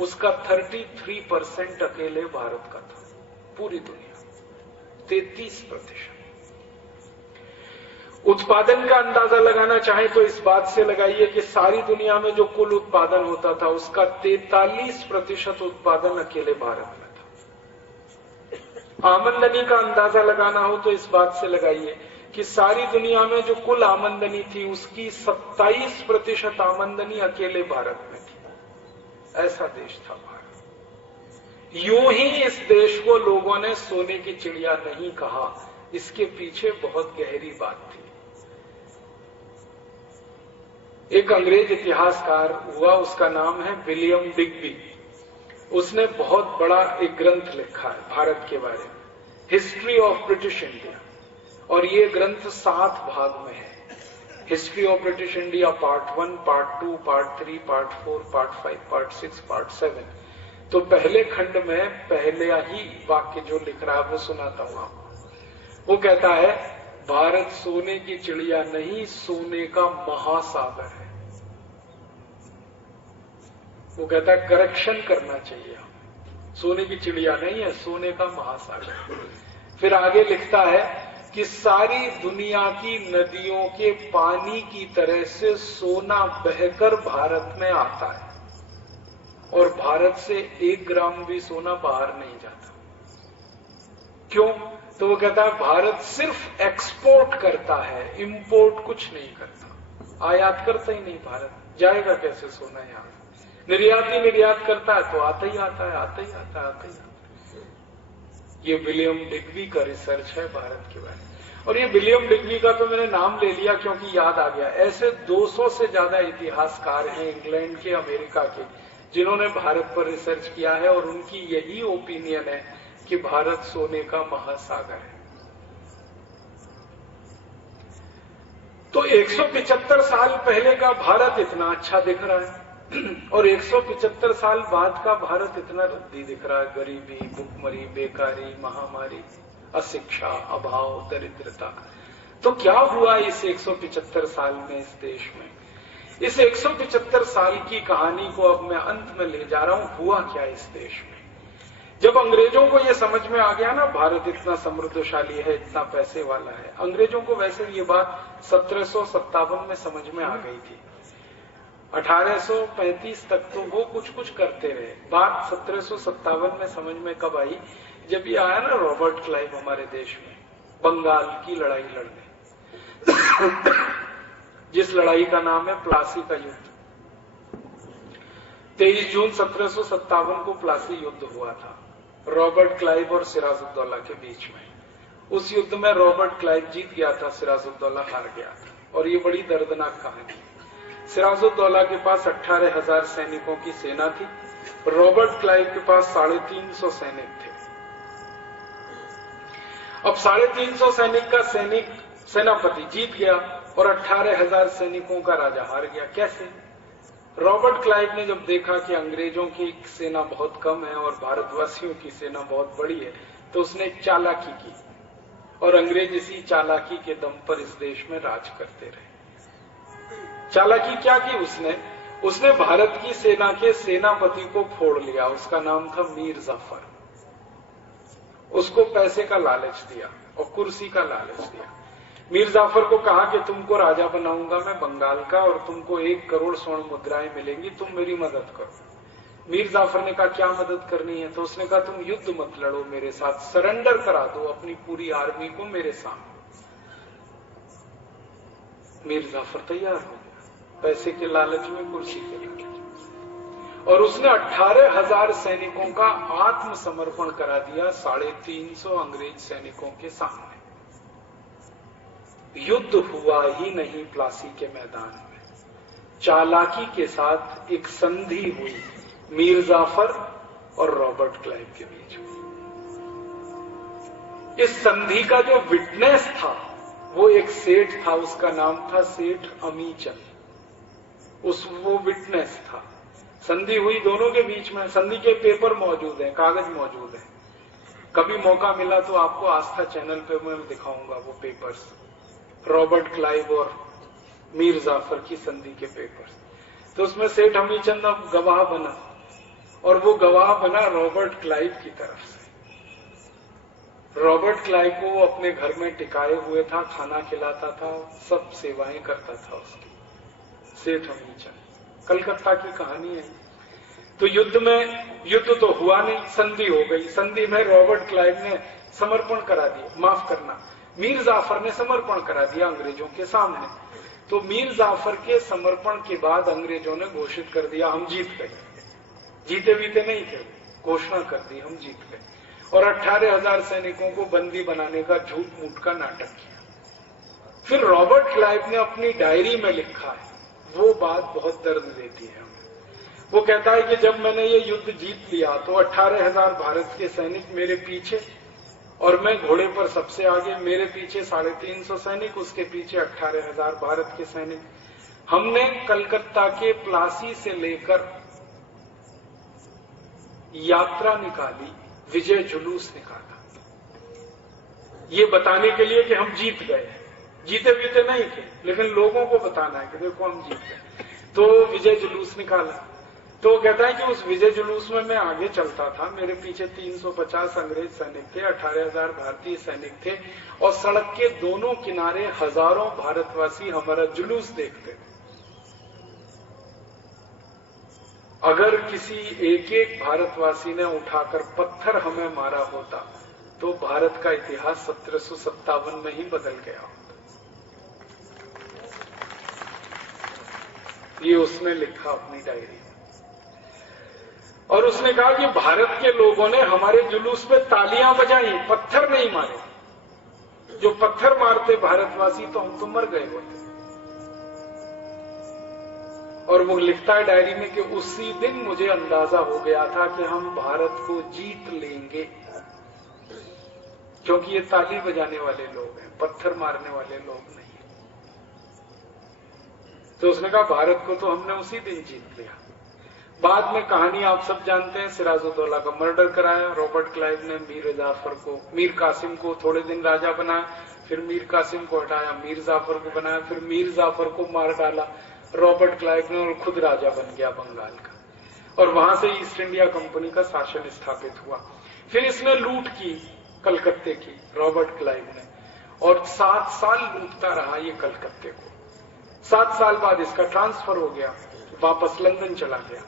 उसका 33% अकेले भारत का था। पूरी दुनिया 33%। उत्पादन का अंदाजा लगाना चाहें तो इस बात से लगाइए कि सारी दुनिया में जो कुल उत्पादन होता था उसका 43% उत्पादन अकेले भारत में था। आमदनी का अंदाजा लगाना हो तो इस बात से लगाइए कि सारी दुनिया में जो कुल आमदनी थी उसकी 27% आमदनी अकेले भारत में थी। ऐसा देश था भारत। यूं ही इस देश को लोगों ने सोने की चिड़िया नहीं कहा, इसके पीछे बहुत गहरी बात थी। एक अंग्रेज इतिहासकार हुआ, उसका नाम है विलियम डिग्बी। उसने बहुत बड़ा एक ग्रंथ लिखा है भारत के बारे में, हिस्ट्री ऑफ ब्रिटिश इंडिया, और ये ग्रंथ 7 भाग में है। History of British India part 1, part 2, part 3, part 4, part 5, part 6, part 7। तो पहले खंड में पहले ही वाक्य जो लिख रहा है वो सुनाता हूं आपको। वो कहता है, भारत सोने की चिड़िया नहीं, सोने का महासागर है। वो कहता है करेक्शन करना चाहिए, सोने की चिड़िया नहीं है, सोने का महासागर। फिर आगे लिखता है कि सारी दुनिया की नदियों के पानी की तरह से सोना बहकर भारत में आता है और भारत से 1 ग्राम भी सोना बाहर नहीं जाता। क्यों? तो वो कहता है भारत सिर्फ एक्सपोर्ट करता है, इंपोर्ट कुछ नहीं करता, आयात करता ही नहीं। भारत जाएगा कैसे सोना यहां? निर्यात ही निर्यात करता है तो आता ही आता है, आता ही आता है, आता ही आता है। ये विलियम डिग्बी का रिसर्च है भारत के बारे में। और ये विलियम डिग्बी का तो मैंने नाम ले लिया क्योंकि याद आ गया। ऐसे 200 से ज्यादा इतिहासकार हैं इंग्लैंड के, अमेरिका के, जिन्होंने भारत पर रिसर्च किया है और उनकी यही ओपिनियन है कि भारत सोने का महासागर है। तो 175 साल पहले का भारत इतना अच्छा दिख रहा है और 175 साल बाद का भारत इतना रद्दी दिख रहा है। गरीबी, भूखमरी, बेकारी, महामारी, अशिक्षा, अभाव, दरिद्रता। तो क्या हुआ इस 175 साल में इस देश में? इस 175 साल की कहानी को अब मैं अंत में ले जा रहा हूं। हुआ क्या इस देश में? जब अंग्रेजों को यह समझ में आ गया ना भारत इतना समृद्धशाली है, इतना पैसे वाला है। अंग्रेजों को वैसे ये बात 1757 में समझ में आ गई थी। 1835 तक तो वो कुछ कुछ करते रहे। बात 1757 में समझ में कब आई? जब ये आया ना रॉबर्ट क्लाइव हमारे देश में बंगाल की लड़ाई लड़ने, जिस लड़ाई का नाम है प्लासी का युद्ध। 23 जून 1757 को प्लासी युद्ध हुआ था रॉबर्ट क्लाइव और सिराजुद्दौला के बीच में। उस युद्ध में रॉबर्ट क्लाइव जीत गया था, सिराजुद्दौला हार गया था। और ये बड़ी दर्दनाक कहानी। सिराजुद्दौला के पास 18,000 सैनिकों की सेना थी, रॉबर्ट क्लाइव के पास 350 सैनिक थे। अब 350 सैनिक का सेनापति जीत गया और 18,000 सैनिकों का राजा हार गया। कैसे? रॉबर्ट क्लाइव ने जब देखा कि अंग्रेजों की सेना बहुत कम है और भारतवासियों की सेना बहुत बड़ी है, तो उसने चालाकी की और अंग्रेज इसी चालाकी के दम पर इस देश में राज करते रहे। चालाकी क्या की उसने भारत की सेना के सेनापति को फोड़ लिया। उसका नाम था मीर जाफर। उसको पैसे का लालच दिया और कुर्सी का लालच दिया। मीर जाफर को कहा कि तुमको राजा बनाऊंगा मैं बंगाल का और तुमको 1 करोड़ स्वर्ण मुद्राएं मिलेंगी, तुम मेरी मदद करो। मीर जाफर ने कहा क्या मदद करनी है? तो उसने कहा तुम युद्ध मत लड़ो मेरे साथ, सरेंडर करा दो अपनी पूरी आर्मी को मेरे सामने। मीर जाफर तैयार हो गया, पैसे के लालच में, कुर्सी के लालच, और उसने 18,000 सैनिकों का आत्मसमर्पण करा दिया 350 अंग्रेज सैनिकों के सामने। युद्ध हुआ ही नहीं प्लासी के मैदान में, चालाकी के साथ एक संधि हुई मीर जाफर और रॉबर्ट क्लाइव के बीच में। इस संधि का जो विटनेस था वो एक सेठ था, उसका नाम था सेठ अमीचंद। वो विटनेस था। संधि हुई दोनों के बीच में, संधि के पेपर मौजूद हैं, कागज मौजूद हैं। कभी मौका मिला तो आपको आस्था चैनल पे मैं दिखाऊंगा वो पेपर्स, रॉबर्ट क्लाइव और मीर जाफर की संधि के पेपर्स। तो उसमें सेठ अमीचंद अब गवाह बना, और वो गवाह बना रॉबर्ट क्लाइव की तरफ से। रॉबर्ट क्लाइव को वो अपने घर में टिकाए हुए था, खाना खिलाता था, सब सेवाएं करता था उसकी, सेठ अमीचंद। कलकत्ता की कहानी है। तो युद्ध तो हुआ नहीं, संधि हो गई। संधि में रॉबर्ट क्लाइव ने समर्पण करा दिया, माफ करना, मीर जाफर ने समर्पण करा दिया अंग्रेजों के सामने। तो मीर जाफर के समर्पण के बाद अंग्रेजों ने घोषित कर दिया हम जीत गए। जीते बीते नहीं थे, घोषणा कर दी हम जीत गए, और 18,000 सैनिकों को बंदी बनाने का झूठ मूठ का नाटक किया। फिर रॉबर्ट क्लाइव ने अपनी डायरी में लिखा है, वो बात बहुत दर्द देती है हमें। वो कहता है कि जब मैंने ये युद्ध जीत लिया तो 18,000 भारत के सैनिक मेरे पीछे, और मैं घोड़े पर सबसे आगे, मेरे पीछे 350 सैनिक, उसके पीछे 18,000 भारत के सैनिक। हमने कलकत्ता के प्लासी से लेकर यात्रा निकाली, विजय जुलूस निकाला, ये बताने के लिए कि हम जीत गए। जीते बीते नहीं थे, लेकिन लोगों को बताना है कि देखो हम जीत गए। तो विजय जुलूस निकाला। तो कहता है कि उस विजय जुलूस में मैं आगे चलता था, मेरे पीछे 350 अंग्रेज सैनिक थे, 18,000 भारतीय सैनिक थे, और सड़क के दोनों किनारे हजारों भारतवासी हमारा जुलूस देखते थे। अगर किसी एक एक भारतवासी ने उठाकर पत्थर हमें मारा होता तो भारत का इतिहास 1757 में ही बदल गया होता। ये उसने लिखा अपनी डायरी में। और उसने कहा कि भारत के लोगों ने हमारे जुलूस पे तालियां बजाई, पत्थर नहीं मारे। जो पत्थर मारते भारतवासी तो हम तो मर गए होते। और वो लिखता है डायरी में कि उसी दिन मुझे अंदाजा हो गया था कि हम भारत को जीत लेंगे, क्योंकि ये ताली बजाने वाले लोग हैं, पत्थर मारने वाले लोग नहीं। तो उसने कहा भारत को तो हमने उसी दिन जीत लिया। बाद में कहानी आप सब जानते हैं, सिराजुद्दौला का मर्डर कराया रॉबर्ट क्लाइव ने, मीर जाफर को, मीर कासिम को थोड़े दिन राजा बनाया, फिर मीर कासिम को हटाया, मीर जाफर को बनाया, फिर मीर जाफर को मार डाला रॉबर्ट क्लाइव ने, और खुद राजा बन गया बंगाल का, और वहां से ईस्ट इंडिया कंपनी का शासन स्थापित हुआ। फिर इसने लूट की कलकत्ते की, रॉबर्ट क्लाइव ने, और 7 साल लूटता रहा ये कलकत्ते को। 7 साल बाद इसका ट्रांसफर हो गया, वापस लंदन चला गया।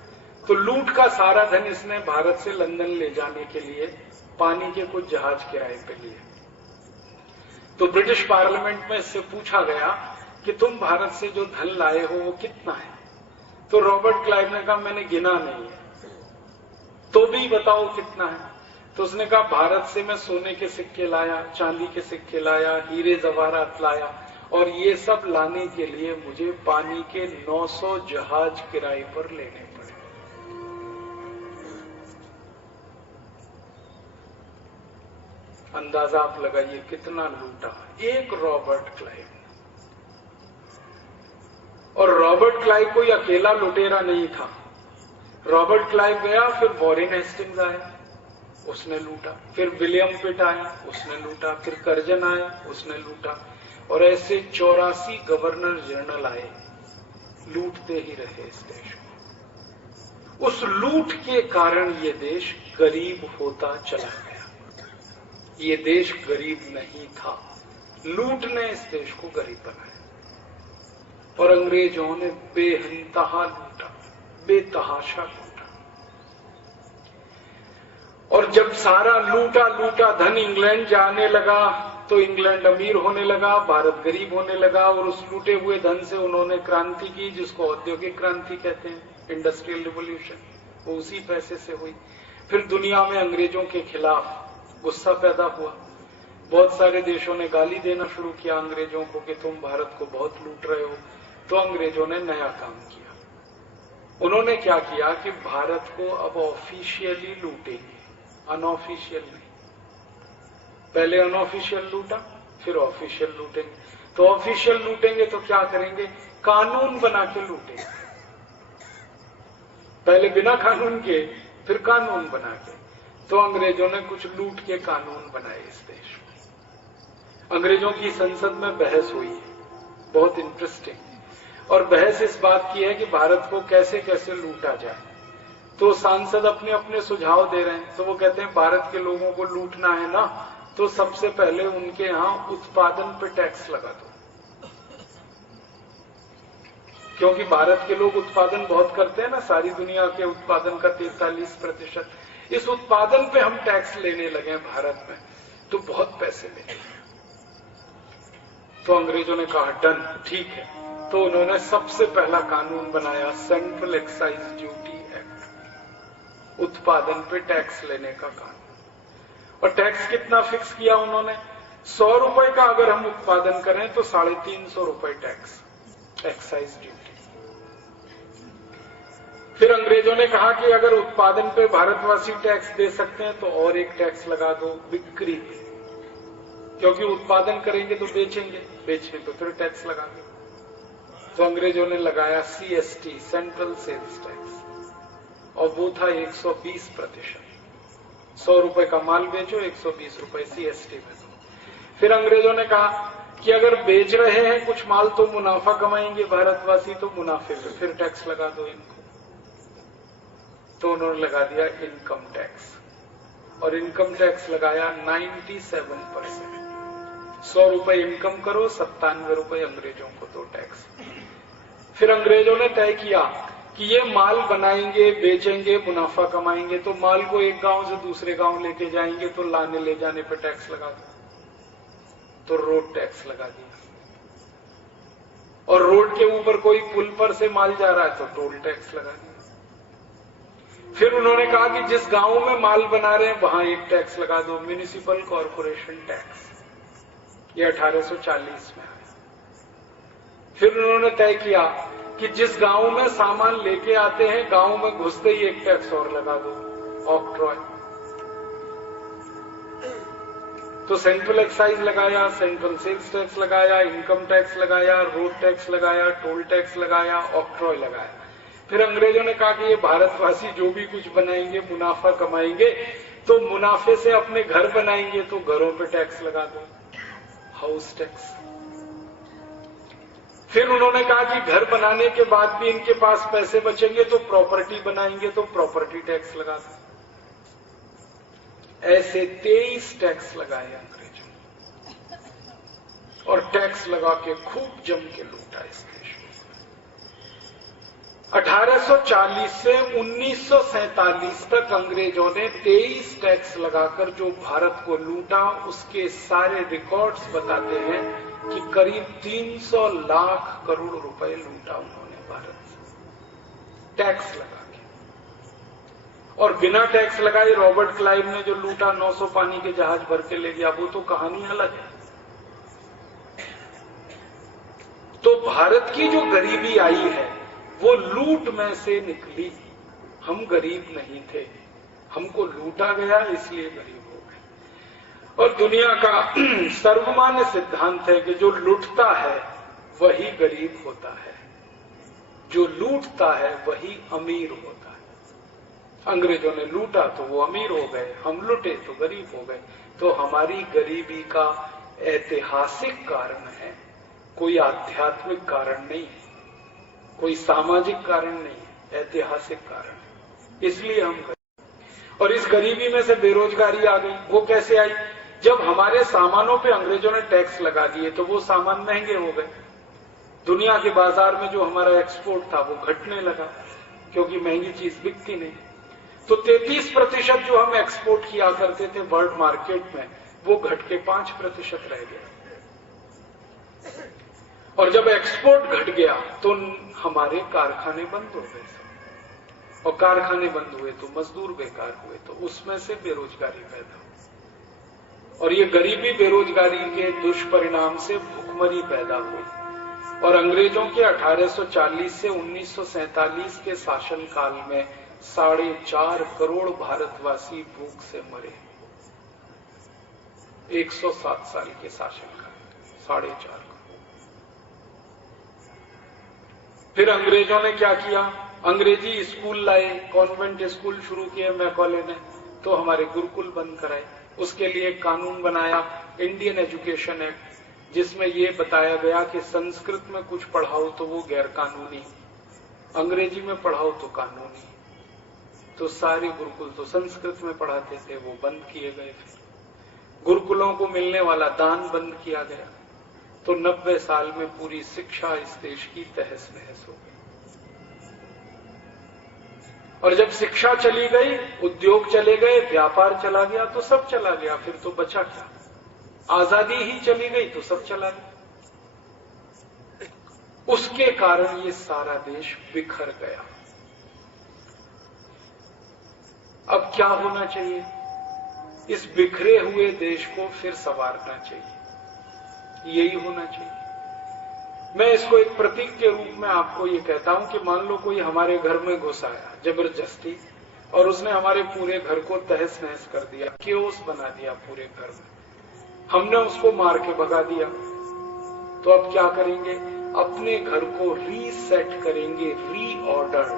तो लूट का सारा धन इसने भारत से लंदन ले जाने के लिए पानी के कुछ जहाज किराए पे लिए। तो ब्रिटिश पार्लियामेंट में इससे पूछा गया कि तुम भारत से जो धन लाए हो वो कितना है? तो रॉबर्ट क्लाइव ने कहा मैंने गिना नहीं है। तो भी बताओ कितना है? तो उसने कहा भारत से मैं सोने के सिक्के लाया, चांदी के सिक्के लाया, हीरे जवाहरात लाया, और ये सब लाने के लिए मुझे पानी के 900 जहाज किराए पर लेने पड़े। अंदाजा आप लगाइए कितना लूटा एक रॉबर्ट क्लाइव। और रॉबर्ट क्लाइव कोई अकेला लुटेरा नहीं था। रॉबर्ट क्लाइव गया, फिर वॉरेन हेस्टिंग्स आया, उसने लूटा, फिर विलियम पिट आया, उसने लूटा, फिर कर्जन आया, उसने लूटा, और ऐसे 84 गवर्नर जनरल आए, लूटते ही रहे इस देश को। उस लूट के कारण ये देश गरीब होता चला गया। ये देश गरीब नहीं था, लूट ने इस देश को गरीब बनाया। और अंग्रेजों ने बेइंतहा लूटा, बेतहाशा लूटा। और जब सारा लूटा लूटा धन इंग्लैंड जाने लगा तो इंग्लैंड अमीर होने लगा, भारत गरीब होने लगा, और उस लूटे हुए धन से उन्होंने क्रांति की, जिसको औद्योगिक क्रांति कहते हैं, इंडस्ट्रियल रिवॉल्यूशन, वो उसी पैसे से हुई। फिर दुनिया में अंग्रेजों के खिलाफ गुस्सा पैदा हुआ, बहुत सारे देशों ने गाली देना शुरू किया अंग्रेजों को कि तुम भारत को बहुत लूट रहे हो। तो अंग्रेजों ने नया काम किया, उन्होंने क्या किया कि भारत को अब ऑफिशियली लूटेंगे, अनऑफिशियल नहीं। पहले अनऑफिशियल लूटा, फिर ऑफिशियल लूटेंगे। तो ऑफिशियल लूटेंगे तो क्या करेंगे, कानून बना के लूटेंगे। पहले बिना कानून के, फिर कानून बना के। तो अंग्रेजों ने कुछ लूट के कानून बनाए इस देश में। अंग्रेजों की संसद में बहस हुई है, बहुत इंटरेस्टिंग, और बहस इस बात की है कि भारत को कैसे कैसे लूटा जाए। तो सांसद अपने अपने सुझाव दे रहे हैं। तो वो कहते हैं भारत के लोगों को लूटना है ना, तो सबसे पहले उनके यहां उत्पादन पे टैक्स लगा दो, क्योंकि भारत के लोग उत्पादन बहुत करते हैं ना, सारी दुनिया के उत्पादन का 43%। इस उत्पादन पे हम टैक्स लेने लगे हैं भारत में, तो बहुत पैसे मिलेंगे। तो अंग्रेजों ने कहा डन, ठीक है। तो उन्होंने सबसे पहला कानून बनाया, सेंट्रल एक्साइज ड्यूटी एक्ट, उत्पादन पे टैक्स लेने का कानून। और टैक्स कितना फिक्स किया उन्होंने, 100 रुपए का अगर हम उत्पादन करें तो 350 रुपए टैक्स, एक्साइज ड्यूटी। फिर अंग्रेजों ने कहा कि अगर उत्पादन पे भारतवासी टैक्स दे सकते हैं तो और एक टैक्स लगा दो, बिक्री, क्योंकि उत्पादन करेंगे तो बेचेंगे, बेचने पे फिर टैक्स लगा दो। तो अंग्रेजों ने लगाया CST, सेंट्रल सेल्स टैक्स, और वो था 120%। 100 रुपए का माल बेचो, 120 रुपए CST में दो। फिर अंग्रेजों ने कहा कि अगर बेच रहे हैं कुछ माल तो मुनाफा कमाएंगे भारतवासी, तो मुनाफे पे फिर टैक्स लगा दो इनको। तो उन्होंने लगा दिया इनकम टैक्स, और इनकम टैक्स लगाया 97%। 100 रुपए इनकम करो, 97 रुपए अंग्रेजों को दो टैक्स। फिर अंग्रेजों ने तय किया कि ये माल बनाएंगे, बेचेंगे, मुनाफा कमाएंगे, तो माल को एक गांव से दूसरे गांव लेके जाएंगे तो लाने ले जाने पे टैक्स लगा दो। तो रोड टैक्स लगा दिया, और रोड के ऊपर कोई पुल पर से माल जा रहा है तो टोल टैक्स लगा दिया। फिर उन्होंने कहा कि जिस गांव में माल बना रहे हैं वहां एक टैक्स लगा दो, म्युनिसिपल कॉर्पोरेशन टैक्स, ये 1840 में आया। फिर उन्होंने तय किया कि जिस गांव में सामान लेके आते हैं गांव में घुसते ही एक टैक्स और लगा दो, ऑक्ट्रॉय। तो सेंट्रल एक्साइज लगाया, सेंट्रल सेल्स टैक्स लगाया, इनकम टैक्स लगाया, रोड टैक्स लगाया, टोल टैक्स लगाया, ऑक्ट्रॉय लगाया। फिर अंग्रेजों ने कहा कि ये भारतवासी जो भी कुछ बनाएंगे, मुनाफा कमाएंगे, तो मुनाफे से अपने घर बनाएंगे तो घरों पे टैक्स लगा दो, हाउस टैक्स। फिर उन्होंने कहा कि घर बनाने के बाद भी इनके पास पैसे बचेंगे तो प्रॉपर्टी बनाएंगे तो प्रॉपर्टी टैक्स लगा दो। ऐसे 23 टैक्स लगाए अंग्रेजों ने, और टैक्स लगा के खूब जम के लूटा इस देश में। 1840 से 1947 तक अंग्रेजों ने 23 टैक्स लगाकर जो भारत को लूटा, उसके सारे रिकॉर्ड्स बताते हैं कि करीब 300 लाख करोड़ रुपए लूटा उन्होंने भारत से, टैक्स लगा के। और बिना टैक्स लगाए रॉबर्ट क्लाइव ने जो लूटा, 900 पानी के जहाज भर के ले गया, वो तो कहानी अलग है। तो भारत की जो गरीबी आई है वो लूट में से निकली। हम गरीब नहीं थे, हमको लूटा गया इसलिए गरीब हो गए। और दुनिया का सर्वमान्य सिद्धांत है कि जो लूटता है वही गरीब होता है, जो लूटता है वही अमीर होता है। अंग्रेजों ने लूटा तो वो अमीर हो गए, हम लूटे तो गरीब हो गए। तो हमारी गरीबी का ऐतिहासिक कारण है, कोई आध्यात्मिक कारण नहीं है, कोई सामाजिक कारण नहीं, ऐतिहासिक कारण है, इसलिए हम गरीब। और इस गरीबी में से बेरोजगारी आ गई। वो कैसे आई? जब हमारे सामानों पे अंग्रेजों ने टैक्स लगा दिए तो वो सामान महंगे हो गए। दुनिया के बाजार में जो हमारा एक्सपोर्ट था वो घटने लगा, क्योंकि महंगी चीज बिकती नहीं। तो 33% जो हम एक्सपोर्ट किया करते थे वर्ल्ड मार्केट में, वो घट के 5% रह गया। और जब एक्सपोर्ट घट गया तो हमारे कारखाने बंद हो गए, और कारखाने बंद हुए तो मजदूर बेकार हुए, तो उसमें से बेरोजगारी पैदा हुई, और ये गरीबी बेरोजगारी के दुष्परिणाम से भूखमरी पैदा हुई। और अंग्रेजों के 1840 से 1947 के शासनकाल में 4.5 करोड़ भारतवासी भूख से मरे। 107 साल के शासनकाल, 4.5 करोड़। फिर अंग्रेजों ने क्या किया? अंग्रेजी स्कूल लाए, कॉन्वेंट स्कूल शुरू किए मैकॉले ने, तो हमारे गुरुकुल बंद कराए। उसके लिए कानून बनाया, इंडियन एजुकेशन एक्ट, जिसमें यह बताया गया कि संस्कृत में कुछ पढ़ाओ तो वो गैर कानूनी, अंग्रेजी में पढ़ाओ तो कानूनी। तो सारे गुरुकुल तो संस्कृत में पढ़ाते थे, वो बंद किए गए। फिर गुरुकुलों को मिलने वाला दान बंद किया गया। तो 90 साल में पूरी शिक्षा इस देश की तहस नहस हो गई। और जब शिक्षा चली गई, उद्योग चले गए, व्यापार चला गया, तो सब चला गया। फिर तो बचा क्या? आजादी ही चली गई तो सब चला गया। उसके कारण ये सारा देश बिखर गया। अब क्या होना चाहिए? इस बिखरे हुए देश को फिर संवारना चाहिए, यही होना चाहिए। मैं इसको एक प्रतीक के रूप में आपको ये कहता हूं कि मान लो कोई हमारे घर में घुस आया जबरदस्ती, और उसने हमारे पूरे घर को तहस नहस कर दिया, केओस बना दिया पूरे घर में। हमने उसको मार के भगा दिया, तो अब क्या करेंगे? अपने घर को रीसेट करेंगे, रीऑर्डर।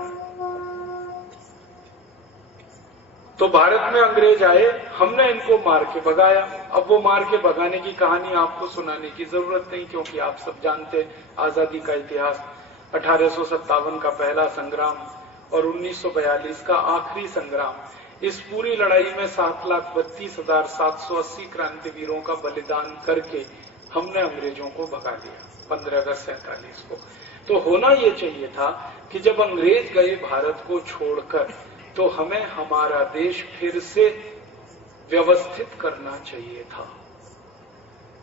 तो भारत में अंग्रेज आए, हमने इनको मार के भगाया। अब वो मार के भगाने की कहानी आपको सुनाने की जरूरत नहीं, क्योंकि आप सब जानते हैं आजादी का इतिहास। 1857 का पहला संग्राम और 1942 का आखिरी संग्राम, इस पूरी लड़ाई में 7,32,780 क्रांतिवीरों का बलिदान करके हमने अंग्रेजों को भगा दिया 15 अगस्त 47 को। तो होना यह चाहिए था कि जब अंग्रेज गए भारत को छोड़कर, तो हमें हमारा देश फिर से व्यवस्थित करना चाहिए था।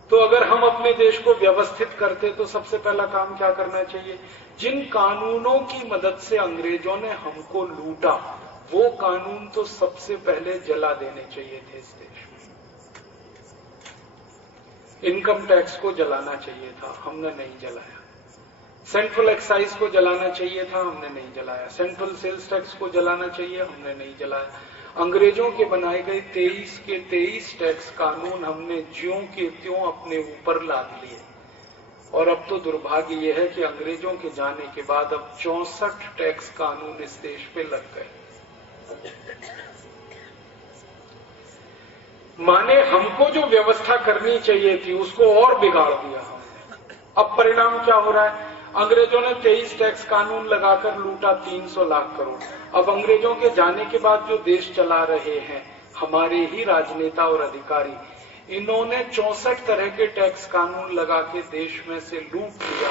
तो अगर हम अपने देश को व्यवस्थित करते तो सबसे पहला काम क्या करना चाहिए? जिन कानूनों की मदद से अंग्रेजों ने हमको लूटा, वो कानून तो सबसे पहले जला देने चाहिए थे इस देश में। इनकम टैक्स को जलाना चाहिए था, हमने नहीं जलाया। सेंट्रल एक्साइज को जलाना चाहिए था, हमने नहीं जलाया। सेंट्रल सेल्स टैक्स को जलाना चाहिए, हमने नहीं जलाया। अंग्रेजों के बनाए गए 23 के 23 टैक्स कानून हमने ज्यों के त्यों अपने ऊपर लाद लिए। और अब तो दुर्भाग्य यह है कि अंग्रेजों के जाने के बाद अब 64 टैक्स कानून इस देश पे लग गए। माने हमको जो व्यवस्था करनी चाहिए थी उसको और बिगाड़ दिया हमने। अब परिणाम क्या हो रहा है? अंग्रेजों ने 23 टैक्स कानून लगाकर लूटा 300 लाख करोड़। अब अंग्रेजों के जाने के बाद जो देश चला रहे हैं हमारे ही राजनेता और अधिकारी, इन्होंने 64 तरह के टैक्स कानून लगा के देश में से लूट लिया।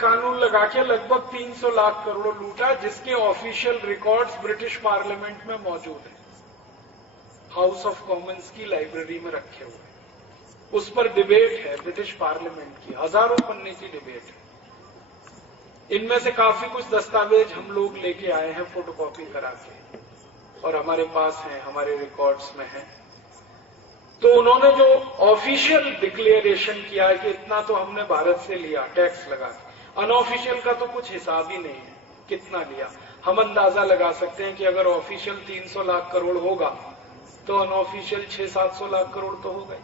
कानून लगा के लगभग 300 लाख करोड़ लूटा, जिसके ऑफिशियल रिकॉर्ड्स ब्रिटिश पार्लियामेंट में मौजूद है, हाउस ऑफ कॉमन्स की लाइब्रेरी में रखे हुए। उस पर डिबेट है ब्रिटिश पार्लियामेंट की, हजारों पन्ने की डिबेट है। इनमें से काफी कुछ दस्तावेज हम लोग लेके आए हैं फोटोकॉपी करा के, और हमारे पास हैं, हमारे रिकॉर्ड्स में है। तो उन्होंने जो ऑफिशियल डिक्लेरेशन किया है कि इतना तो हमने भारत से लिया टैक्स लगा के, अनऑफिशियल का तो कुछ हिसाब ही नहीं है कितना लिया। हम अंदाजा लगा सकते हैं कि अगर ऑफिशियल 300 लाख करोड़ होगा तो अनऑफिशियल 600-700 लाख करोड़ तो हो गए,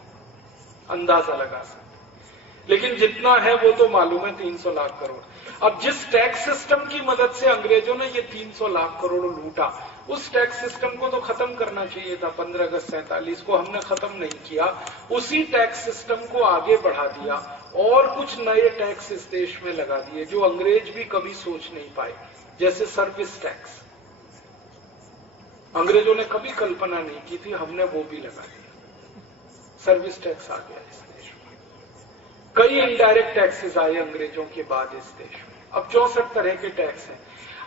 अंदाजा लगा सकते। लेकिन जितना है वो तो मालूम है, 300 लाख करोड़। अब जिस टैक्स सिस्टम की मदद से अंग्रेजों ने ये 300 लाख करोड़ लूटा, उस टैक्स सिस्टम को तो खत्म करना चाहिए था। 15 अगस्त 47 को हमने खत्म नहीं किया, उसी टैक्स सिस्टम को आगे बढ़ा दिया और कुछ नए टैक्स इस देश में लगा दिए जो अंग्रेज भी कभी सोच नहीं पाए, जैसे सर्विस टैक्स। अंग्रेजों ने कभी कल्पना नहीं की थी, हमने वो भी लगा दिया। सर्विस टैक्स आ गया इस देश में। कई इनडायरेक्ट टैक्सेस आए अंग्रेजों के बाद इस देश में। अब 64 तरह के टैक्स हैं।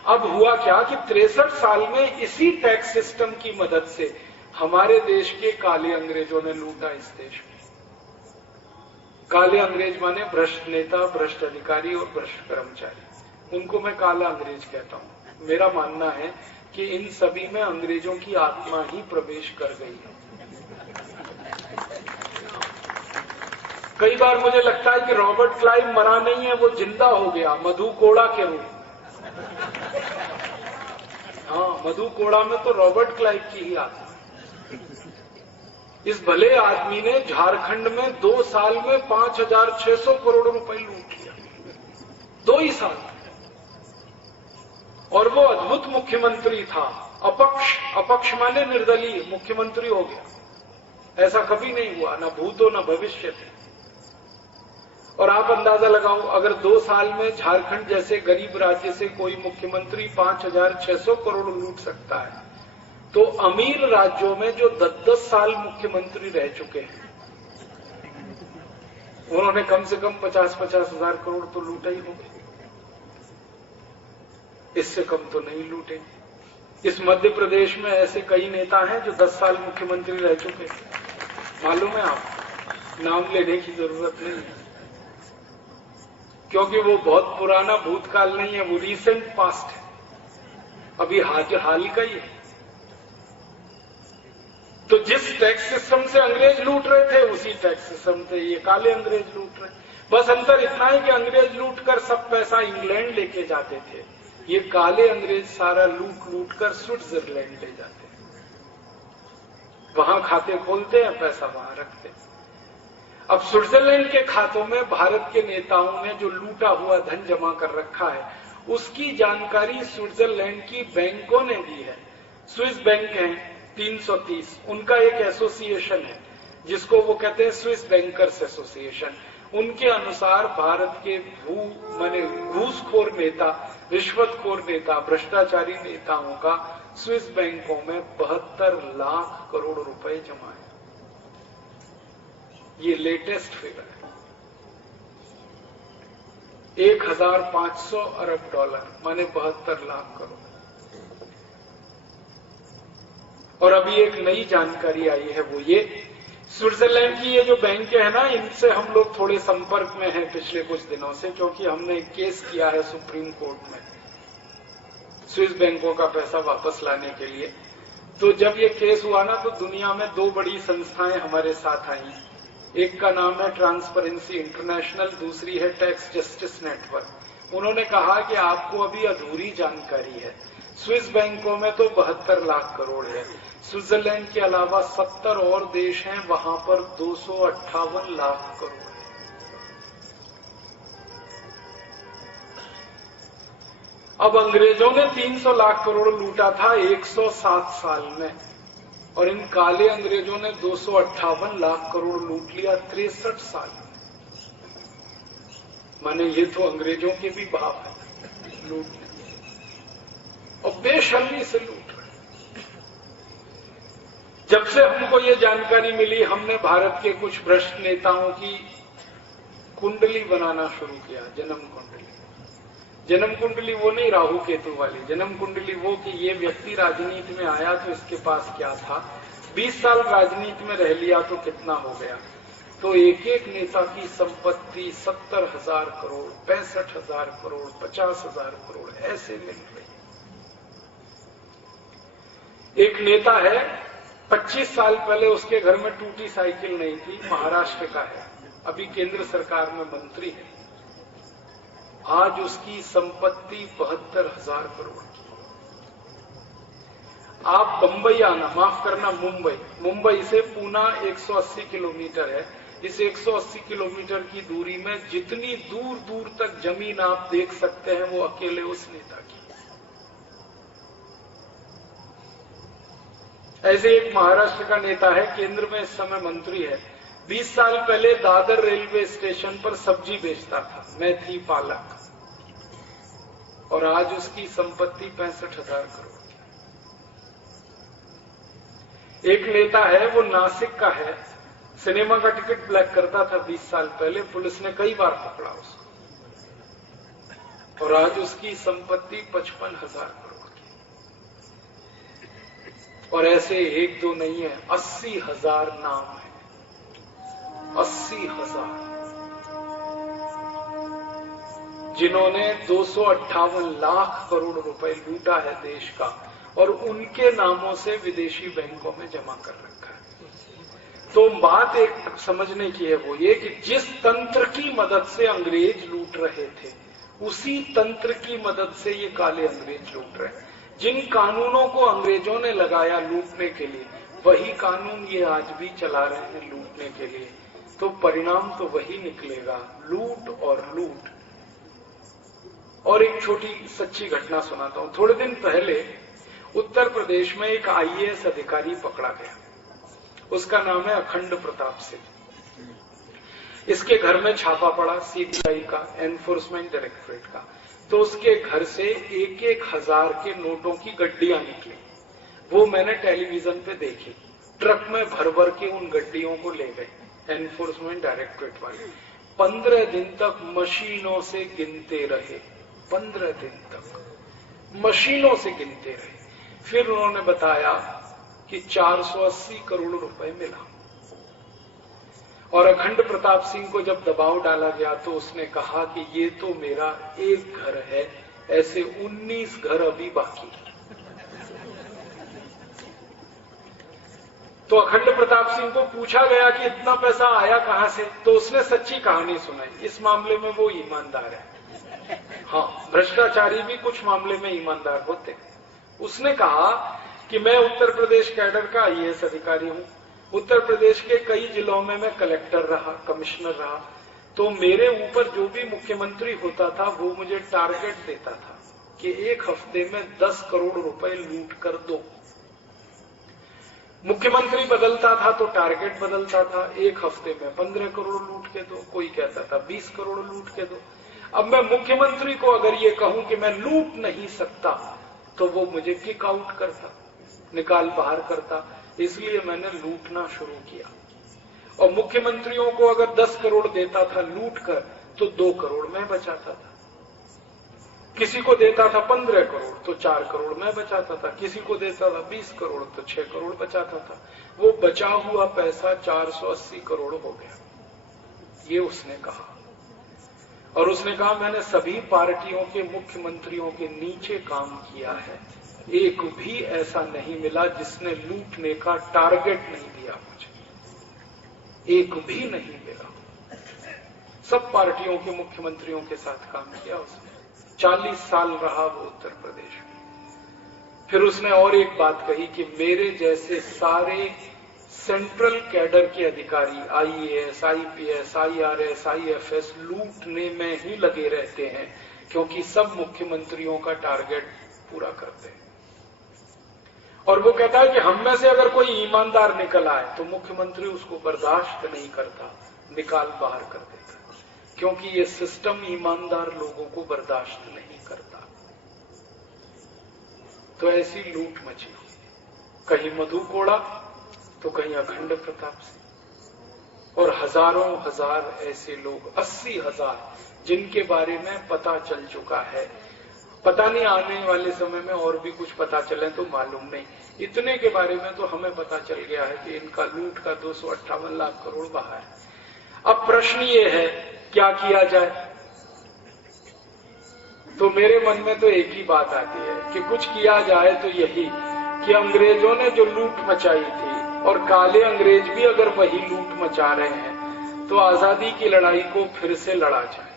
अब हुआ क्या कि 63 साल में इसी टैक्स सिस्टम की मदद से हमारे देश के काले अंग्रेजों ने लूटा इस देश में। काले अंग्रेज माने भ्रष्ट नेता, भ्रष्ट अधिकारी और भ्रष्ट कर्मचारी, उनको मैं काला अंग्रेज कहता हूं। मेरा मानना है कि इन सभी में अंग्रेजों की आत्मा ही प्रवेश कर गई है। कई बार मुझे लगता है कि रॉबर्ट क्लाइव मरा नहीं है, वो जिंदा हो गया मधु कोड़ा के रूप। हाँ, मधु कोड़ा में तो रॉबर्ट क्लाइव की ही आत्मा। इस भले आदमी ने झारखंड में 2 साल में 5,600 करोड़ रुपए लूट लिया, 2 ही साल। और वो अद्भुत मुख्यमंत्री था, अपक्ष माने निर्दलीय मुख्यमंत्री हो गया। ऐसा कभी नहीं हुआ, न भूतो न भविष्य थे। और आप अंदाजा लगाओ, अगर 2 साल में झारखंड जैसे गरीब राज्य से कोई मुख्यमंत्री 5,600 करोड़ लूट सकता है, तो अमीर राज्यों में जो 10-10 साल मुख्यमंत्री रह चुके हैं, उन्होंने कम से कम 50-50 हजार करोड़ तो लूटा ही होगा। इससे कम तो नहीं लूटे। इस मध्य प्रदेश में ऐसे कई नेता हैं जो 10 साल मुख्यमंत्री रह चुके हैं। मालूम है आपको, नाम लेने की जरूरत नहीं है, क्योंकि वो बहुत पुराना भूतकाल नहीं है, वो रीसेंट पास्ट है, अभी हाल का ही है। तो जिस टैक्स सिस्टम से अंग्रेज लूट रहे थे, उसी टैक्स सिस्टम से ये काले अंग्रेज लूट रहे। बस अंतर इतना है कि अंग्रेज लूट कर सब पैसा इंग्लैंड लेके जाते थे, ये काले अंग्रेज सारा लूट कर स्विट्जरलैंड ले जाते हैं। वहां खाते खोलते हैं, पैसा वहां रखते हैं। अब स्विट्जरलैंड के खातों में भारत के नेताओं ने जो लूटा हुआ धन जमा कर रखा है, उसकी जानकारी स्विट्जरलैंड की बैंकों ने दी है। स्विस बैंक है 330, उनका एक एसोसिएशन है जिसको वो कहते हैं स्विस बैंकर्स एसोसिएशन। उनके अनुसार भारत के घूसखोर नेता, रिश्वतखोर नेता, भ्रष्टाचारी नेताओं का स्विस बैंकों में 72 लाख करोड़ रुपए जमा है। ये लेटेस्ट फिगर है। 1,500 अरब डॉलर माने 72 लाख करोड़। और अभी एक नई जानकारी आई है, वो ये स्विट्जरलैंड की ये जो बैंक है ना, इनसे हम लोग थोड़े संपर्क में हैं पिछले कुछ दिनों से, क्योंकि हमने एक केस किया है सुप्रीम कोर्ट में स्विस बैंकों का पैसा वापस लाने के लिए। तो जब ये केस हुआ ना, तो दुनिया में 2 बड़ी संस्थाएं हमारे साथ आई। एक का नाम है ट्रांसपेरेंसी इंटरनेशनल, दूसरी है टैक्स जस्टिस नेटवर्क। उन्होंने कहा कि आपको अभी अधूरी जानकारी है, स्विस बैंकों में तो 72 लाख करोड़ है, स्विट्जरलैंड के अलावा 70 और देश हैं, वहां पर 258 लाख करोड़ है। अब अंग्रेजों ने 300 लाख करोड़ लूटा था 107 साल में, और इन काले अंग्रेजों ने 258 लाख करोड़ लूट लिया 63 साल में। माने ये तो अंग्रेजों के भी बाप है लूटने, और बेशर्मी से लूट रहे। जब से हमको ये जानकारी मिली, हमने भारत के कुछ भ्रष्ट नेताओं की कुंडली बनाना शुरू किया, जन्म कुंडली। जन्म कुंडली वो नहीं राहु केतु वाली, जन्म कुंडली वो कि ये व्यक्ति राजनीति में आया तो इसके पास क्या था, 20 साल राजनीति में रह लिया तो कितना हो गया। तो एक एक नेता की संपत्ति 70,000 करोड़, 65,000 करोड़, 50,000 करोड़ ऐसे मिल रही। एक नेता है, 25 साल पहले उसके घर में टूटी साइकिल नहीं थी, महाराष्ट्र का है, अभी केंद्र सरकार में मंत्री है। आज उसकी संपत्ति 72,000 करोड़ की। आप बंबई आना, माफ करना मुंबई से पूना 180 किलोमीटर है। इस 180 किलोमीटर की दूरी में जितनी दूर दूर तक जमीन आप देख सकते हैं, वो अकेले उस नेता की। ऐसे एक महाराष्ट्र का नेता है, केंद्र में इस समय मंत्री है। 20 साल पहले दादर रेलवे स्टेशन पर सब्जी बेचता था, मेथी पालक, और आज उसकी संपत्ति 65,000 करोड़ की। एक नेता है, वो नासिक का है, सिनेमा का टिकट ब्लैक करता था 20 साल पहले, पुलिस ने कई बार पकड़ा उसको। और आज उसकी संपत्ति 55,000 करोड़ की। और ऐसे एक दो नहीं है, 80,000 नाम है, 80,000, जिन्होंने 258 लाख करोड़ रुपए लूटा है देश का, और उनके नामों से विदेशी बैंकों में जमा कर रखा है। तो बात एक समझने की है, वो ये कि जिस तंत्र की मदद से अंग्रेज लूट रहे थे, उसी तंत्र की मदद से ये काले अंग्रेज लूट रहे हैं। जिन कानूनों को अंग्रेजों ने लगाया लूटने के लिए, वही कानून ये आज भी चला रहे हैं लूटने के लिए। तो परिणाम तो वही निकलेगा, लूट और लूट। और एक छोटी सच्ची घटना सुनाता हूं। थोड़े दिन पहले उत्तर प्रदेश में एक आईएएस अधिकारी पकड़ा गया, उसका नाम है अखंड प्रताप सिंह। इसके घर में छापा पड़ा सीबीआई का, एनफोर्समेंट डायरेक्टरेट का। तो उसके घर से 1,000 के नोटों की गड्डियां निकली, वो मैंने टेलीविजन पे देखी। ट्रक में भर भर के उन गड्डियों को ले गए एनफोर्समेंट डायरेक्टरेट वाले। 15 दिन तक मशीनों से गिनते रहे, 15 दिन तक मशीनों से गिनते रहे। फिर उन्होंने बताया कि 480 करोड़ रुपए मिला। और अखंड प्रताप सिंह को जब दबाव डाला गया तो उसने कहा कि ये तो मेरा एक घर है, ऐसे 19 घर अभी बाकी। तो अखंड प्रताप सिंह को पूछा गया कि इतना पैसा आया कहां से, तो उसने सच्ची कहानी सुनाई। इस मामले में वो ईमानदार है। हाँ, भ्रष्टाचारी भी कुछ मामले में ईमानदार होते हैं। उसने कहा कि मैं उत्तर प्रदेश कैडर का आईएएस अधिकारी हूं, उत्तर प्रदेश के कई जिलों में मैं कलेक्टर रहा, कमिश्नर रहा। तो मेरे ऊपर जो भी मुख्यमंत्री होता था वो मुझे टारगेट देता था कि एक हफ्ते में 10 करोड़ रुपए लूट कर दो। मुख्यमंत्री बदलता था तो टारगेट बदलता था, एक हफ्ते में 15 करोड़ लूट के दो, कोई कहता था 20 करोड़ लूट के दो। अब मैं मुख्यमंत्री को अगर ये कहूं कि मैं लूट नहीं सकता, तो वो मुझे किक आउट करता, निकाल बाहर करता। इसलिए मैंने लूटना शुरू किया। और मुख्यमंत्रियों को अगर 10 करोड़ देता था लूट कर, तो 2 करोड़ मैं बचाता था। किसी को देता था 15 करोड़ तो 4 करोड़ मैं बचाता था। किसी को देता था 20 करोड़ तो 6 करोड़ बचाता था। वो बचा हुआ पैसा 480 करोड़ हो गया, ये उसने कहा। और उसने कहा मैंने सभी पार्टियों के मुख्यमंत्रियों के नीचे काम किया है, एक भी ऐसा नहीं मिला जिसने लूटने का टारगेट नहीं दिया मुझे, एक भी नहीं मिला। सब पार्टियों के मुख्यमंत्रियों के साथ काम किया उसने। 40 साल रहा वो उत्तर प्रदेश में। फिर उसने और एक बात कही कि मेरे जैसे सारे सेंट्रल कैडर के अधिकारी, आईएएस, आईपीएस, आईआरएस, आईएफएस लूटने में ही लगे रहते हैं, क्योंकि सब मुख्यमंत्रियों का टारगेट पूरा करते हैं। और वो कहता है कि हम में से अगर कोई ईमानदार निकल आए तो मुख्यमंत्री उसको बर्दाश्त नहीं करता, निकाल बाहर कर देता, क्योंकि ये सिस्टम ईमानदार लोगों को बर्दाश्त नहीं करता। तो ऐसी लूट मची, कहीं मधु कोड़ा तो कहीं अखंड प्रताप सिंह, और हजारों हजार ऐसे लोग, 80,000 जिनके बारे में पता चल चुका है। पता नहीं आने वाले समय में और भी कुछ पता चले तो मालूम नहीं। इतने के बारे में तो हमें पता चल गया है कि इनका लूट का 258 लाख करोड़ बाहर है। अब प्रश्न ये है क्या किया जाए? तो मेरे मन में तो एक ही बात आती है कि कुछ किया जाए तो यही कि अंग्रेजों ने जो लूट मचाई थी, और काले अंग्रेज भी अगर वही लूट मचा रहे हैं, तो आजादी की लड़ाई को फिर से लड़ा जाए।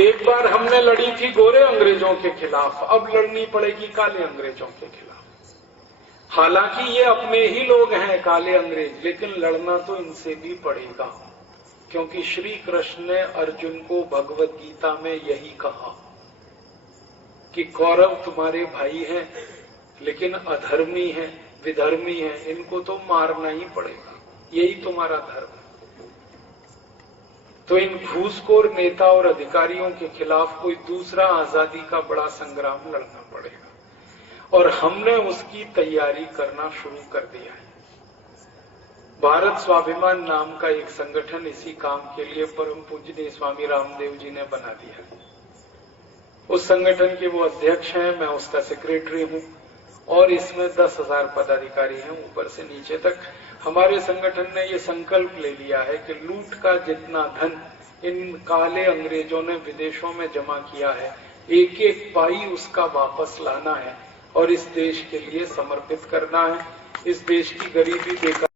एक बार हमने लड़ी थी गोरे अंग्रेजों के खिलाफ, अब लड़नी पड़ेगी काले अंग्रेजों के खिलाफ। हालांकि ये अपने ही लोग हैं काले अंग्रेज, लेकिन लड़ना तो इनसे भी पड़ेगा, क्योंकि श्री कृष्ण ने अर्जुन को भगवत गीता में यही कहा कि कौरव तुम्हारे भाई हैं, लेकिन अधर्मी हैं, विधर्मी हैं, इनको तो मारना ही पड़ेगा, यही तुम्हारा धर्म है। तो इन घूसखोर नेता और अधिकारियों के खिलाफ कोई दूसरा आजादी का बड़ा संग्राम लड़ना पड़ेगा, और हमने उसकी तैयारी करना शुरू कर दिया है। भारत स्वाभिमान नाम का एक संगठन इसी काम के लिए परम पूज्य स्वामी रामदेव जी ने बना दिया। उस संगठन के वो अध्यक्ष हैं, मैं उसका सेक्रेटरी हूं और इसमें 10,000 पदाधिकारी हैं ऊपर से नीचे तक। हमारे संगठन ने ये संकल्प ले लिया है कि लूट का जितना धन इन काले अंग्रेजों ने विदेशों में जमा किया है, एक एक पाई उसका वापस लाना है और इस देश के लिए समर्पित करना है। इस देश की गरीबी बेकार